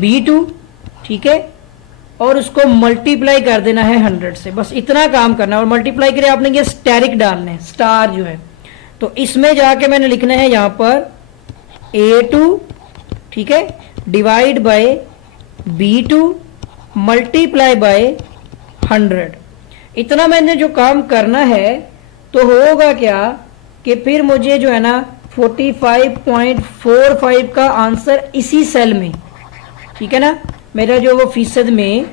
B2, ठीक है, और उसको मल्टीप्लाई कर देना है 100 से, बस इतना काम करना है। और मल्टीप्लाई के लिए आपने ये स्टेरिक डालना है, स्टार जो है, तो इसमें जाके मैंने लिखना है यहाँ पर A2, ठीक है, divide by B2 multiply by 100। इतना मैंने जो काम करना है, तो होगा क्या कि फिर मुझे जो है ना 45.45 का आंसर इसी सेल में, ठीक है ना, मेरा जो वो फीसद में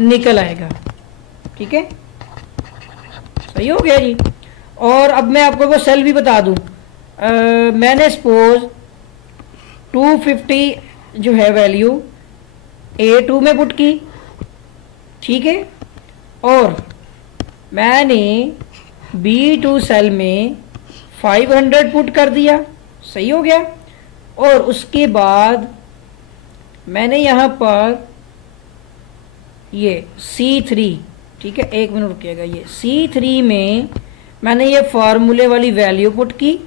निकल आएगा, ठीक है। सही हो गया जी। और अब मैं आपको वो सेल भी बता दूं, मैंने सपोज 250 जो है वैल्यू A2 में पुट की, ठीक है, और मैंने B2 सेल में 500 पुट कर दिया, सही हो गया। और उसके बाद मैंने यहाँ पर ये C3, ठीक है, एक मिनट रुकिएगा, ये C3 में मैंने ये फार्मूले वाली वैल्यू पुट की,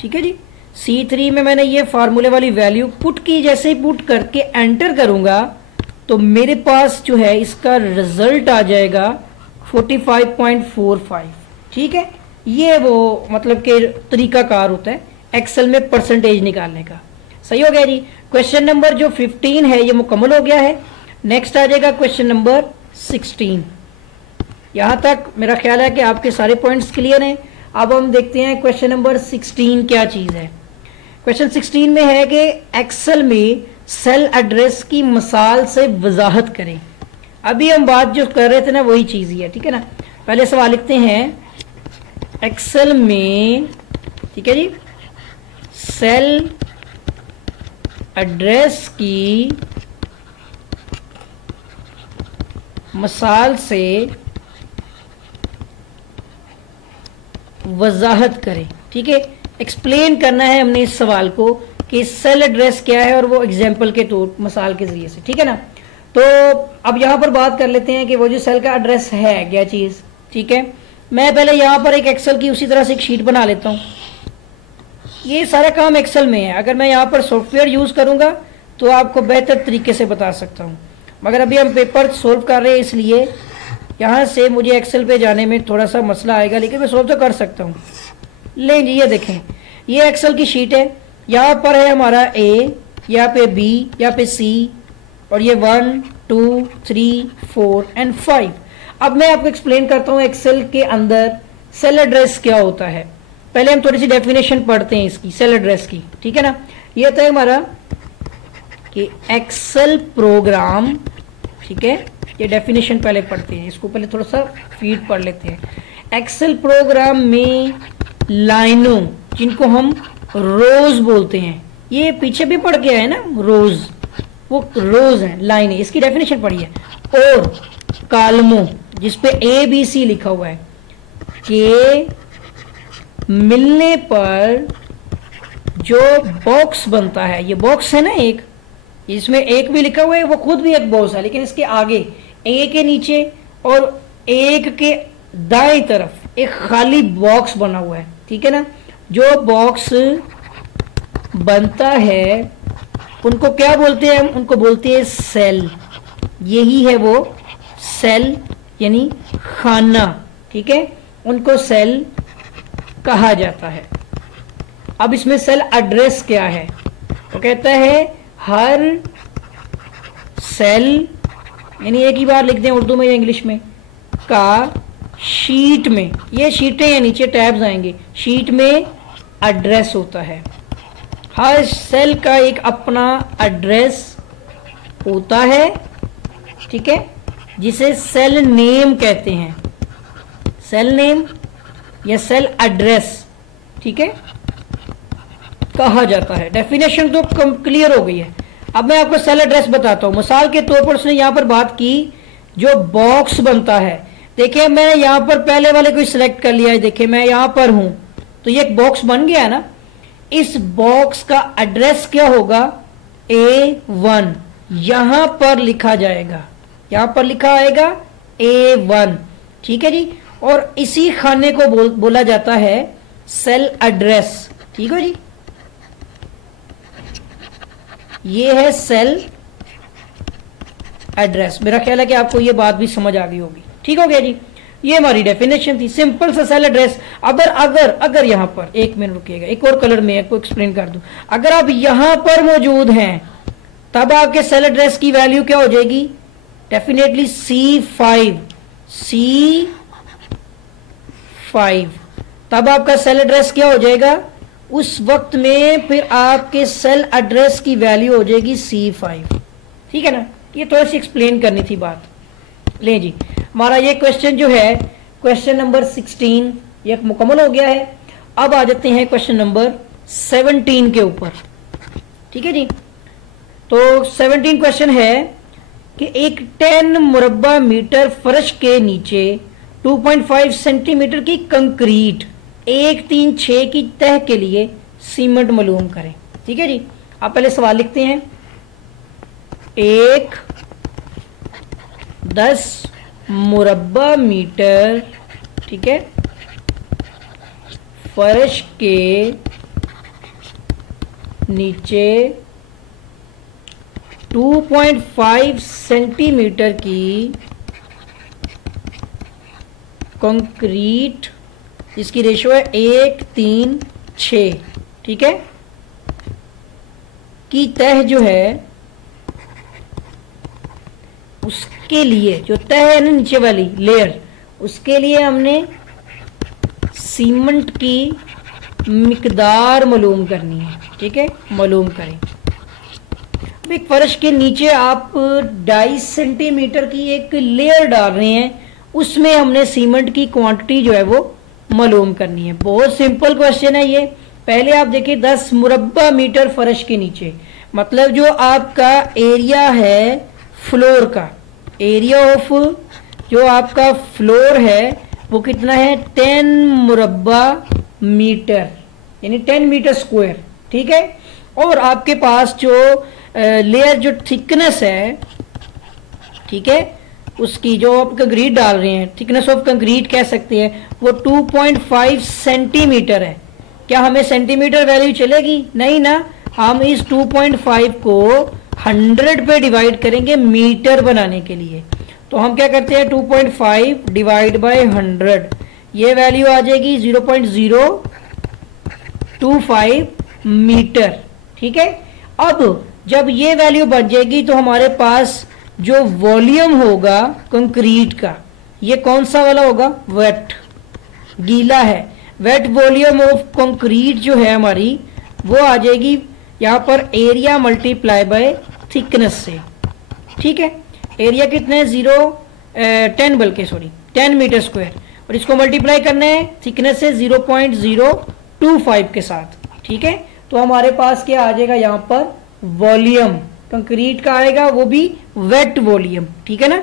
ठीक है जी। C3 में मैंने ये फार्मूले वाली वैल्यू पुट की, जैसे ही पुट करके एंटर करूंगा तो मेरे पास जो है इसका रिजल्ट आ जाएगा 45.45, ठीक है। ये वो मतलब कि तरीकाकार होता है एक्सेल में परसेंटेज निकालने का। सही हो गया जी। क्वेश्चन नंबर जो 15 है ये मुकम्मल हो गया है। नेक्स्ट आ जाएगा क्वेश्चन नंबर 16, यहाँ तक मेरा ख्याल है कि आपके सारे पॉइंट्स क्लियर हैं। अब हम देखते हैं क्वेश्चन नंबर 16 क्या चीज़ है। क्वेश्चन 16 में है कि एक्सेल में सेल एड्रेस की मिसाल से वजाहत करें। अभी हम बात जो कर रहे थे ना वही चीज़ ही है, ठीक है ना। पहले सवाल लिखते हैं एक्सेल में, ठीक है जी, सेल एड्रेस की मिसाल से वजाहत करें। ठीक है, एक्सप्लेन करना है हमने इस सवाल को कि सेल एड्रेस क्या है और वो एग्जाम्पल के तौर मिसाल के जरिए से, ठीक है ना। तो अब यहाँ पर बात कर लेते हैं कि वो जो सेल का एड्रेस है क्या चीज़, ठीक है। मैं पहले यहाँ पर एक एक्सेल की उसी तरह से एक शीट बना लेता हूँ। ये सारा काम एक्सेल में है। अगर मैं यहाँ पर सॉफ्टवेयर यूज़ करूँगा तो आपको बेहतर तरीके से बता सकता हूँ, मगर अभी हम पेपर सोल्व कर रहे हैं इसलिए यहाँ से मुझे एक्सेल पे जाने में थोड़ा सा मसला आएगा, लेकिन मैं सोल्व तो कर सकता हूँ। लें जी, ये देखें, ये एक्सेल की शीट है। यहाँ पर है हमारा ए, यहाँ पे बी, यहाँ पे सी, और ये 1 2 3 4 एंड 5। अब मैं आपको एक्सप्लेन करता हूँ एक्सेल के अंदर सेल एड्रेस क्या होता है। पहले हम थोड़ी सी डेफिनेशन पढ़ते हैं इसकी, सेल एड्रेस की, ठीक है ना। ये होता है हमारा कि एक्सेल प्रोग्राम, ठीक है, ये डेफिनेशन पहले पढ़ते हैं, इसको पहले थोड़ा सा फीड पढ़ लेते हैं। एक्सेल प्रोग्राम में लाइनों, जिनको हम रोज बोलते हैं, ये पीछे भी पढ़ के आए ना, रोज, वो रोज है, लाइन है, इसकी डेफिनेशन पढ़ी है। और कॉलमों, जिसपे ए बी सी लिखा हुआ है, के मिलने पर जो बॉक्स बनता है, ये बॉक्स है ना एक, इसमें एक भी लिखा हुआ है, वो खुद भी एक बॉक्स है, लेकिन इसके आगे ए के नीचे और एक के दाएं तरफ एक खाली बॉक्स बना हुआ है, ठीक है ना। जो बॉक्स बनता है उनको क्या बोलते हैं हम, उनको बोलते हैं सेल। यही है वो सेल, यानी खाना, ठीक है, उनको सेल कहा जाता है। अब इसमें सेल एड्रेस क्या है, वो कहता है हर सेल, यानी एक ही बार लिख दें उर्दू में या इंग्लिश में, का शीट में, ये शीटें या नीचे टैब्स आएंगे, शीट में एड्रेस होता है। हर सेल का एक अपना एड्रेस होता है, ठीक है, जिसे सेल नेम कहते हैं, सेल नेम या सेल एड्रेस, ठीक है, कहा जाता है। डेफिनेशन तो क्लियर हो गई है। अब मैं आपको सेल एड्रेस बताता हूं। मिसाल के तौर पर उसने यहां पर बात की जो बॉक्स बनता है। देखिए, मैं यहां पर पहले वाले को सिलेक्ट कर लिया है, देखिए मैं यहां पर हूं, तो ये एक बॉक्स बन गया है ना। इस बॉक्स का एड्रेस क्या होगा, A1, यहां पर लिखा जाएगा, यहां पर लिखा आएगा A1, ठीक है जी। और इसी खाने को बोला जाता है सेल एड्रेस, ठीक है जी। ये है सेल एड्रेस। मेरा ख्याल है कि आपको ये बात भी समझ आ गई होगी, ठीक हो गया जी। ये हमारी डेफिनेशन थी, सिंपल सा सेल एड्रेस। अगर यहां पर, एक मिनट रुकिएगा, एक और कलर में आपको एक्सप्लेन कर दूं। अगर आप यहां पर मौजूद हैं तब आपके सेल एड्रेस की वैल्यू क्या हो जाएगी, डेफिनेटली C5, तब आपका सेल एड्रेस क्या हो जाएगा, उस वक्त में फिर आपके सेल एड्रेस की वैल्यू हो जाएगी C5, ठीक है ना। ये थोड़ी सी एक्सप्लेन करनी थी बात। ले जी, हमारा ये क्वेश्चन जो है, क्वेश्चन नंबर 16 ये मुकम्मल हो गया है। अब आ जाते हैं क्वेश्चन नंबर 17 के ऊपर, ठीक है जी। तो 17 क्वेश्चन है कि एक 10 मुरब्बा मीटर फर्श के नीचे 2.5 सेंटीमीटर की कंक्रीट 136 की तह के लिए सीमेंट मालूम करें, ठीक है जी। आप पहले सवाल लिखते हैं, एक 10 मुरब्बा मीटर, ठीक है, फर्श के नीचे 2.5 सेंटीमीटर की कंक्रीट, इसकी रेशो है 1:3:6, ठीक है, की तह जो है उसके लिए, जो तह है ना नीचे वाली लेयर, उसके लिए हमने सीमेंट की मिकदार मालूम करनी है। ठीक है, मालूम करें। एक फर्श के नीचे आप 2.5 सेंटीमीटर की एक लेयर डाल रहे हैं, उसमें हमने सीमेंट की क्वांटिटी जो है वो मालूम करनी है। बहुत सिंपल क्वेश्चन है ये। पहले आप देखिए 10 मुरब्बा मीटर फर्श के नीचे, मतलब जो आपका एरिया है फ्लोर का, एरिया ऑफ जो आपका फ्लोर है वो कितना है 10 मुरब्बा मीटर, यानी 10 मीटर स्क्वायर। ठीक है, और आपके पास जो लेयर जो थिकनेस है, ठीक है, उसकी जो आप कंक्रीट डाल रहे हैं, थिकनेस ऑफ कंक्रीट कह सकते हैं, वो 2.5 सेंटीमीटर है। क्या हमें सेंटीमीटर वैल्यू चलेगी? नहीं ना, हम इस 2.5 को 100 पे डिवाइड करेंगे मीटर बनाने के लिए। तो हम क्या करते हैं 2.5 डिवाइड बाय 100, ये वैल्यू आ जाएगी 0.025 मीटर। ठीक है, अब जब ये वैल्यू बन जाएगी तो हमारे पास जो वॉल्यूम होगा कंक्रीट का, ये कौन सा वाला होगा? वेट, गीला है। वेट वॉल्यूम ऑफ कंक्रीट जो है हमारी, वो आ जाएगी यहाँ पर एरिया मल्टीप्लाई बाय थिकनेस से। ठीक है, एरिया कितने है 10 मीटर स्क्वायर, और इसको मल्टीप्लाई करना है थिकनेस से 0.025 के साथ। ठीक है, तो हमारे पास क्या आ जाएगा यहाँ पर वॉल्यूम कंक्रीट का आएगा, वो भी वेट वॉल्यूम। ठीक है ना,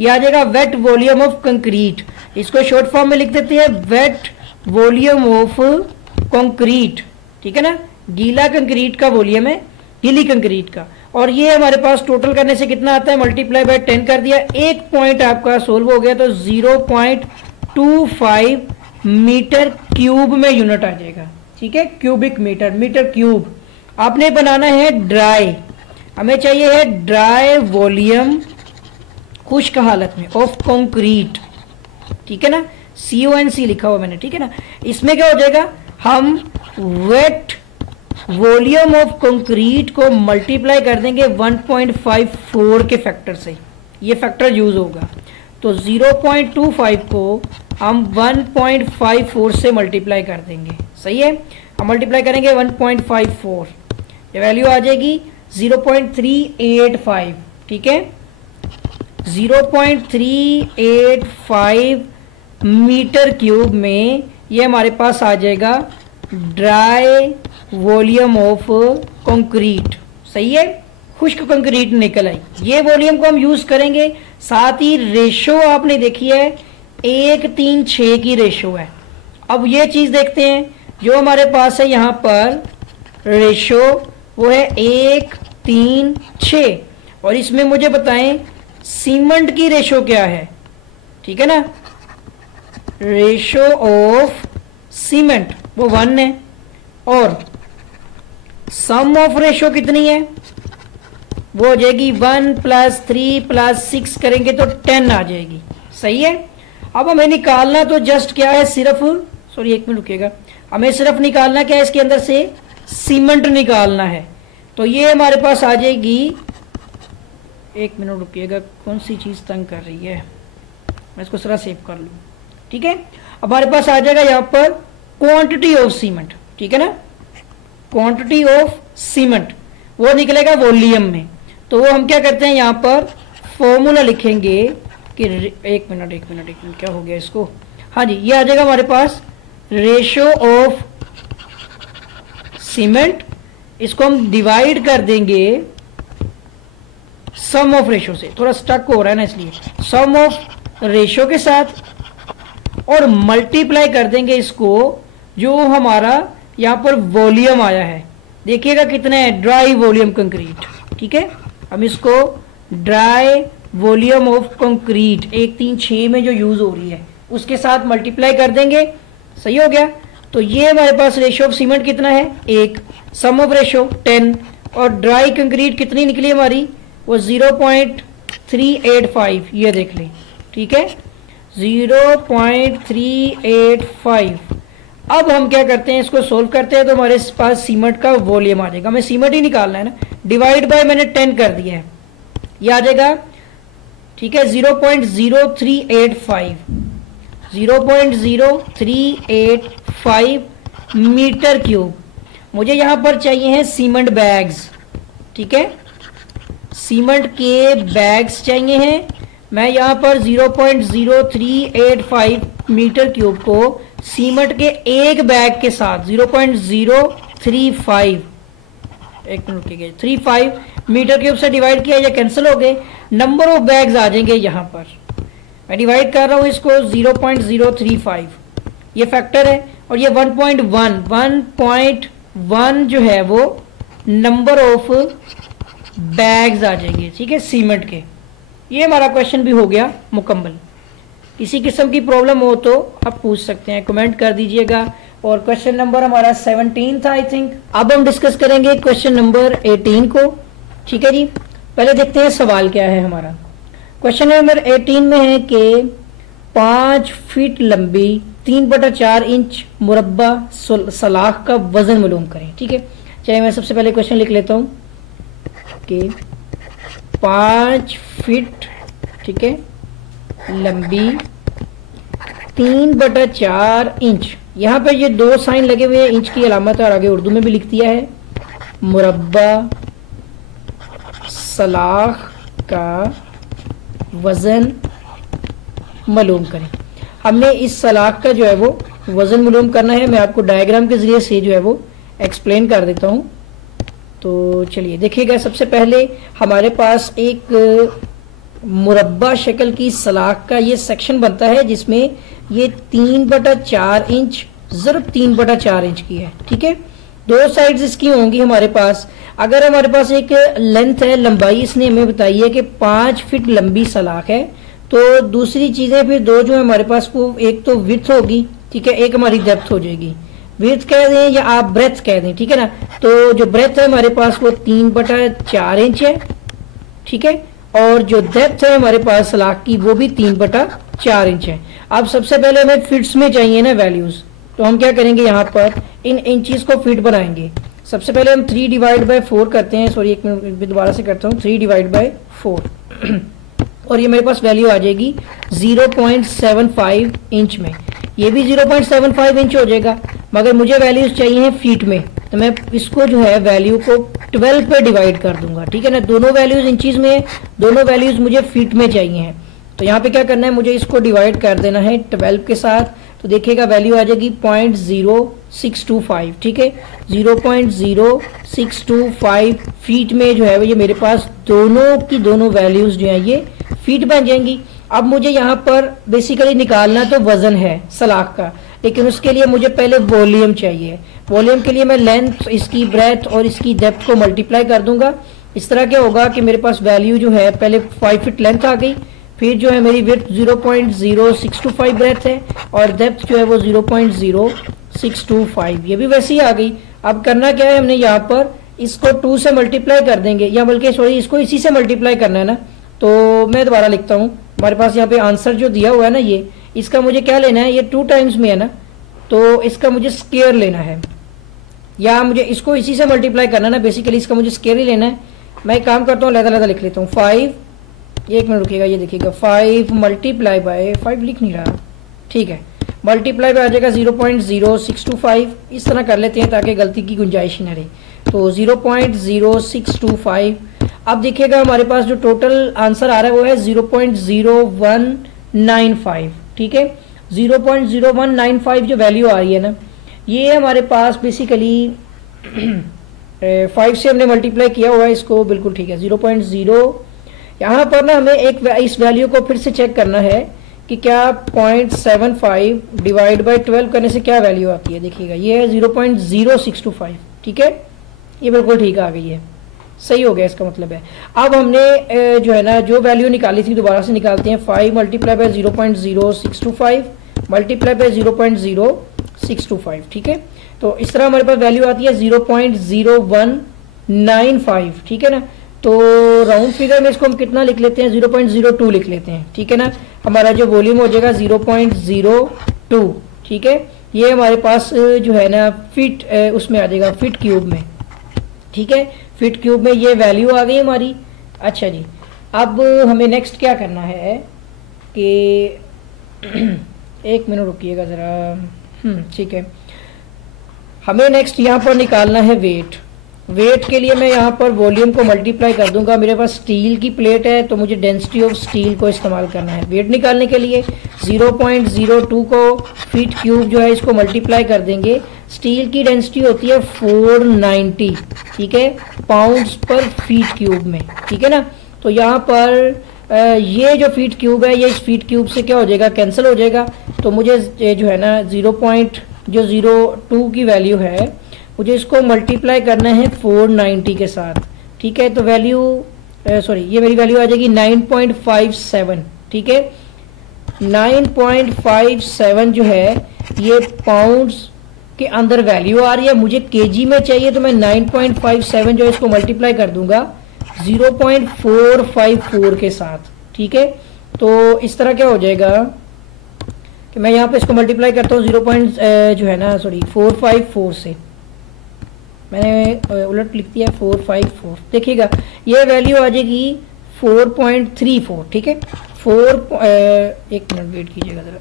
ये आ जाएगा वेट वॉल्यूम ऑफ कंक्रीट। इसको शॉर्ट फॉर्म में लिख देते हैं वेट वॉल्यूम ऑफ कंक्रीट। ठीक है ना, गीला कंक्रीट का वॉल्यूम है, गीली कंक्रीट का। और ये हमारे पास टोटल करने से कितना आता है, मल्टीप्लाई बाय 10 कर दिया, एक पॉइंट आपका सोल्व हो गया, तो 0.25 मीटर क्यूब में यूनिट आ जाएगा। ठीक है, क्यूबिक मीटर, मीटर क्यूब। आपने बनाना है ड्राई, हमें चाहिए है ड्राई वॉल्यूम खुश्क हालत में ऑफ कंक्रीट। ठीक है ना, CONC लिखा हुआ मैंने। ठीक है ना, इसमें क्या हो जाएगा, हम वेट वॉल्यूम ऑफ कंक्रीट को मल्टीप्लाई कर देंगे 1.54 के फैक्टर से, ये फैक्टर यूज होगा। तो 0.25 को हम 1.54 से मल्टीप्लाई कर देंगे। सही है, हम मल्टीप्लाई करेंगे 1.54, ये वैल्यू आ जाएगी 0.385। ठीक है, 0.385 मीटर क्यूब में ये हमारे पास आ जाएगा ड्राई वॉल्यूम ऑफ कंक्रीट। सही है, खुश्क कंक्रीट निकल आई, ये वॉल्यूम को हम यूज करेंगे। साथ ही रेशो आपने देखी है 1:3:6 की रेशो है। अब ये चीज देखते हैं, जो हमारे पास है यहाँ पर रेशो वो है 1:3:6, और इसमें मुझे बताएं सीमेंट की रेशो क्या है। ठीक है ना, रेशो ऑफ सीमेंट वो 1 है, और सम ऑफ रेशो कितनी है, वो हो जाएगी 1 + 3 + 6 करेंगे तो 10 आ जाएगी। सही है, अब हमें निकालना तो जस्ट क्या है, सिर्फ सॉरी एक मिनट रुकिएगा, हमें सिर्फ निकालना क्या है, इसके अंदर से सीमेंट निकालना है। तो ये हमारे पास आ जाएगी, एक मिनट रुकिएगा, कौन सी चीज़ तंग कर रही है, मैं इसको जरा सेव कर लूँ। ठीक है, हमारे पास आ जाएगा यहाँ पर क्वांटिटी ऑफ सीमेंट। ठीक है ना, क्वांटिटी ऑफ सीमेंट वो निकलेगा वॉल्यूम में। तो वो हम क्या करते हैं, यहाँ पर फॉर्मूला लिखेंगे कि एक मिनट क्या हो गया इसको, हाँ जी, ये आ जाएगा हमारे पास रेशो ऑफ सीमेंट, इसको हम डिवाइड कर देंगे सम ऑफ रेशो से, थोड़ा स्टक हो रहा है ना इसलिए, सम ऑफ रेशो के साथ, और मल्टीप्लाई कर देंगे इसको जो हमारा यहाँ पर वॉल्यूम आया है। देखिएगा कितना है, ड्राई वॉल्यूम कंक्रीट। ठीक है, हम इसको ड्राई वॉल्यूम ऑफ कंक्रीट 1:3:6 में जो यूज हो रही है उसके साथ मल्टीप्लाई कर देंगे। सही हो गया, तो ये हमारे पास रेशियो ऑफ सीमेंट कितना है 1, सम ऑफ रेशियो 10, और ड्राई कंक्रीट कितनी निकली हमारी, वो 0.385, ये देख लें। ठीक है, 0.385। अब हम क्या करते हैं, इसको सोल्व करते हैं, तो हमारे पास सीमेंट का वॉल्यूम आ जाएगा। हमें सीमेंट ही निकालना है ना, डिवाइड बाय मैंने 10 कर दिया है, ये आ जाएगा। ठीक है, 0.0385, 0.0385 मीटर क्यूब। मुझे यहाँ पर चाहिए हैं सीमेंट बैग्स, ठीक है, सीमेंट के बैग्स चाहिए हैं। मैं यहाँ पर 0.0385 मीटर क्यूब को सीमेंट के एक बैग के साथ 0.035 एक मिनट के 35 मीटर क्यूब से डिवाइड किया, या कैंसिल हो गए, नंबर ऑफ बैग्स आ जाएंगे। यहाँ पर मैं डिवाइड कर रहा हूँ इसको 0.035, ये फैक्टर है, और ये 1.1 जो है वो नंबर ऑफ बैग्स आ जाएंगे, ठीक है, सीमेंट के। ये हमारा क्वेश्चन भी हो गया मुकम्मल। किसी किस्म की प्रॉब्लम हो तो आप पूछ सकते हैं, कमेंट कर दीजिएगा। और क्वेश्चन नंबर हमारा 17 था आई थिंक। अब हम डिस्कस करेंगे क्वेश्चन नंबर 18 को, ठीक है जी। पहले देखते हैं सवाल क्या है हमारा। क्वेश्चन नंबर 18 में है कि 5 फीट लंबी 3/4 इंच मुरब्बा सलाख का वजन मालूम करें, ठीक है। चलिए मैं सबसे पहले क्वेश्चन लिख लेता हूँ कि 5 फीट, ठीक है, लंबी 3/4 इंच। यहाँ पर ये 2 साइन लगे हुए हैं, इंच की अलामत है, और आगे उर्दू में भी लिख दिया है, मुरब्बा सलाख का वजन मालूम करें। हमने इस सलाख का जो है वो वजन मालूम करना है। मैं आपको डायग्राम के जरिए से जो है वो एक्सप्लेन कर देता हूँ। तो चलिए देखिएगा, सबसे पहले हमारे पास एक मुरब्बा शक्ल की सलाख का ये सेक्शन बनता है, जिसमें ये 3/4 इंच ज़रब 3/4 इंच की है, ठीक है। 2 साइड्स इसकी होंगी हमारे पास। अगर हमारे पास एक लेंथ है, लंबाई इसने हमें बताई है कि 5 फीट लंबी सलाख है, तो दूसरी चीज़ें फिर 2 जो है हमारे पास, वो एक तो विड्थ होगी, ठीक है, एक हमारी डेप्थ हो जाएगी। विड्थ कह दें या आप ब्रेथ कह दें, ठीक है ना। तो जो ब्रेथ है हमारे पास वो 3/4 इंच है, ठीक है, और जो डेप्थ है हमारे पास सलाख की वो भी 3/4 इंच है। अब सबसे पहले हमें फिट्स में चाहिए ना वैल्यूज, तो हम क्या करेंगे, यहाँ पर इन इंचीज को फिट बनाएंगे। सबसे पहले हम 3/4 करते हैं, सॉरी एक मिनट दोबारा से करता हूँ, 3/4 और ये मेरे पास वैल्यू आ जाएगी 0.75 इंच में। ये भी 0.75 इंच हो जाएगा, मगर मुझे वैल्यूज चाहिए हैं फीट में, तो मैं इसको जो है वैल्यू को 12 पे डिवाइड कर दूंगा, ठीक है ना। दोनों वैल्यूज इंचीज में है, दोनों वैल्यूज मुझे फीट में चाहिए हैं। तो यहाँ पे क्या करना है, मुझे इसको डिवाइड कर देना है 12 के साथ। तो देखिएगा वैल्यू आ जाएगी 0.0625, ठीक है, 0.0625 फीट में जो है ये मेरे पास दोनों की दोनों वैल्यूज जो है ये फीट बन जाएंगी। अब मुझे यहाँ पर बेसिकली निकालना तो वजन है सलाख का, लेकिन उसके लिए मुझे पहले वॉल्यूम चाहिए। वॉल्यूम के लिए मैं लेंथ, इसकी ब्रेथ और इसकी डेप्थ को मल्टीप्लाई कर दूंगा। इस तरह क्या होगा कि मेरे पास वैल्यू जो है, पहले 5 फीट लेंथ आ गई, फिर जो है मेरी विड्थ 0.0625 ब्रेथ है, और डेप्थ जो है वो 0.0625, ये भी वैसे ही आ गई। अब करना क्या है, हमने यहाँ पर इसको 2 से मल्टीप्लाई कर देंगे, या बल्कि सॉरी इसको इसी से मल्टीप्लाई करना है ना। तो मैं दोबारा लिखता हूँ, हमारे पास यहाँ पे आंसर जो दिया हुआ है ना, ये इसका मुझे क्या लेना है, ये 2 टाइम्स में है ना, तो इसका मुझे स्क्वायर लेना है, या मुझे इसको इसी से मल्टीप्लाई करना है ना, बेसिकली इसका मुझे स्क्वायर ही लेना है। मैं एक काम करता हूँ, लहदा लिख लेता हूँ 5, एक मिनट रुकिएगा, ये देखिएगा 5 मल्टीप्लाई बाय 5 लिख नहीं रहा, ठीक है, मल्टीप्लाई बाय आ जाएगा 0.0625। इस तरह कर लेते हैं ताकि गलती की गुंजाइश न रहे। तो 0.0625। अब देखिएगा हमारे पास जो टोटल आंसर आ रहा है वो है 0.0195, ठीक है। 0.0195 जो वैल्यू आ रही है ना, ये हमारे पास बेसिकली 5 से हमने मल्टीप्लाई किया हुआ है इसको, बिल्कुल ठीक है। 0.0 यहाँ पर ना हमें एक इस वैल्यू को फिर से चेक करना है कि क्या 0.75 डिवाइड बाय 12 करने से क्या वैल्यू आती है। देखिएगा ये है 0.0625, ठीक है, ये बिल्कुल ठीक आ गई है, सही हो गया, इसका मतलब है। अब हमने जो है ना जो वैल्यू निकाली थी दोबारा से निकालते हैं। 5 मल्टीप्लाई बाय 0.0625 मल्टीप्लाई बाय 0.0625, ठीक है। तो इस तरह हमारे पास वैल्यू आती है 0.0195, ठीक है ना। तो राउंड फिगर में इसको हम कितना लिख लेते हैं, 0.02 लिख लेते हैं, ठीक है ना। हमारा जो वॉल्यूम हो जाएगा 0.02, ठीक है। ये हमारे पास जो है ना फीट उसमें आ जाएगा, फीट क्यूब में, ठीक है, फीट क्यूब में ये वैल्यू आ गई हमारी। अच्छा जी, अब हमें नेक्स्ट क्या करना है कि एक मिनट रुकिएगा ज़रा। ठीक है, हमें नेक्स्ट यहाँ पर निकालना है वेट। वेट के लिए मैं यहाँ पर वॉल्यूम को मल्टीप्लाई कर दूंगा। मेरे पास स्टील की प्लेट है तो मुझे डेंसिटी ऑफ स्टील को इस्तेमाल करना है। वेट निकालने के लिए 0.02 को फीट क्यूब जो है इसको मल्टीप्लाई कर देंगे। स्टील की डेंसिटी होती है 490, ठीक है, पाउंड्स पर फीट क्यूब में, ठीक है ना। तो यहाँ पर ये जो फीट क्यूब है ये इस फीट क्यूब से क्या हो जाएगा, कैंसिल हो जाएगा। तो मुझे जो है ना 0.02 की वैल्यू है, मुझे इसको मल्टीप्लाई करना है 490 के साथ, ठीक है। तो वैल्यू सॉरी ये मेरी वैल्यू आ जाएगी 9.57, ठीक है। 9.57 जो है ये पाउंड्स के अंदर वैल्यू आ रही है, मुझे केजी में चाहिए तो मैं 9.57 जो है इसको मल्टीप्लाई कर दूंगा 0.454 के साथ, ठीक है। तो इस तरह क्या हो जाएगा कि मैं यहाँ पे इसको मल्टीप्लाई करता हूँ 454 से, मैंने उलट लिख दिया 454। देखिएगा ये वैल्यू आ जाएगी 4.34, ठीक है। एक मिनट वेट कीजिएगा ज़रा।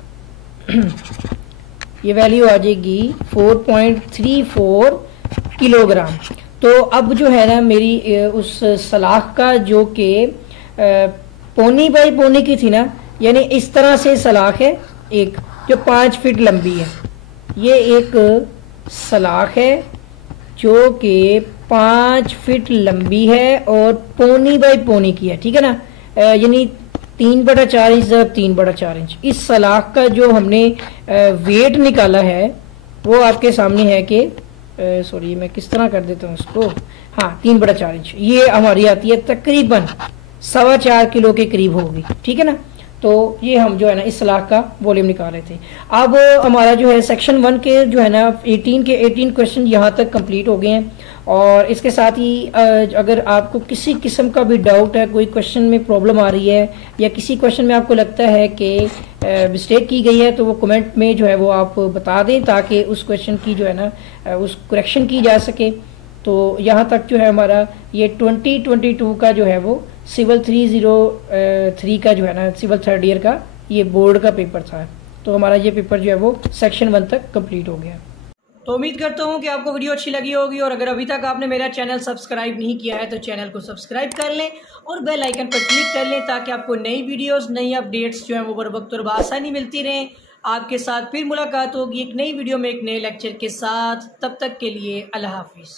ये वैल्यू आ जाएगी 4.34 किलोग्राम। तो अब जो है ना मेरी उस सलाख का जो कि पौनी बाई पौनी की थी ना, यानी इस तरह से सलाख है एक जो 5 फीट लंबी है। ये एक सलाख है जो कि 5 फीट लंबी है और पौनी बाई पौनी की है, ठीक है ना, यानी 3/4 इंच जब 3/4 इंच। इस सलाख का जो हमने वेट निकाला है वो आपके सामने है कि सॉरी मैं किस तरह कर देता हूँ उसको, हाँ 3/4 इंच। ये हमारी आती है तकरीबन 4.25 किलो के करीब होगी, ठीक है ना। तो ये हम जो है ना इस सलाख का वॉल्यूम निकाल रहे थे। अब हमारा जो है सेक्शन 1 के जो है ना 18 क्वेश्चन यहाँ तक कंप्लीट हो गए हैं। और इसके साथ ही अगर आपको किसी किस्म का भी डाउट है, कोई क्वेश्चन में प्रॉब्लम आ रही है या किसी क्वेश्चन में आपको लगता है कि मिस्टेक की गई है, तो वो कमेंट में जो है वो आप बता दें ताकि उस क्वेश्चन की जो है ना उस करेक्शन की जा सके। तो यहाँ तक जो है हमारा ये 2022 का जो है वो सिविल 303 का जो है ना सिविल 3rd ईयर का ये बोर्ड का पेपर था। तो हमारा ये पेपर जो है वो सेक्शन 1 तक कंप्लीट हो गया। तो उम्मीद करता हूँ कि आपको वीडियो अच्छी लगी होगी, और अगर अभी तक आपने मेरा चैनल सब्सक्राइब नहीं किया है तो चैनल को सब्सक्राइब कर लें और बेल आइकन पर क्लिक कर लें ताकि आपको नई वीडियोस, नई अपडेट्स जो है वो बर वक्त और बआसानी मिलती रहें। आपके साथ फिर मुलाकात होगी एक नई वीडियो में एक नए लेक्चर के साथ। तब तक के लिए अल्लाह हाफिज़।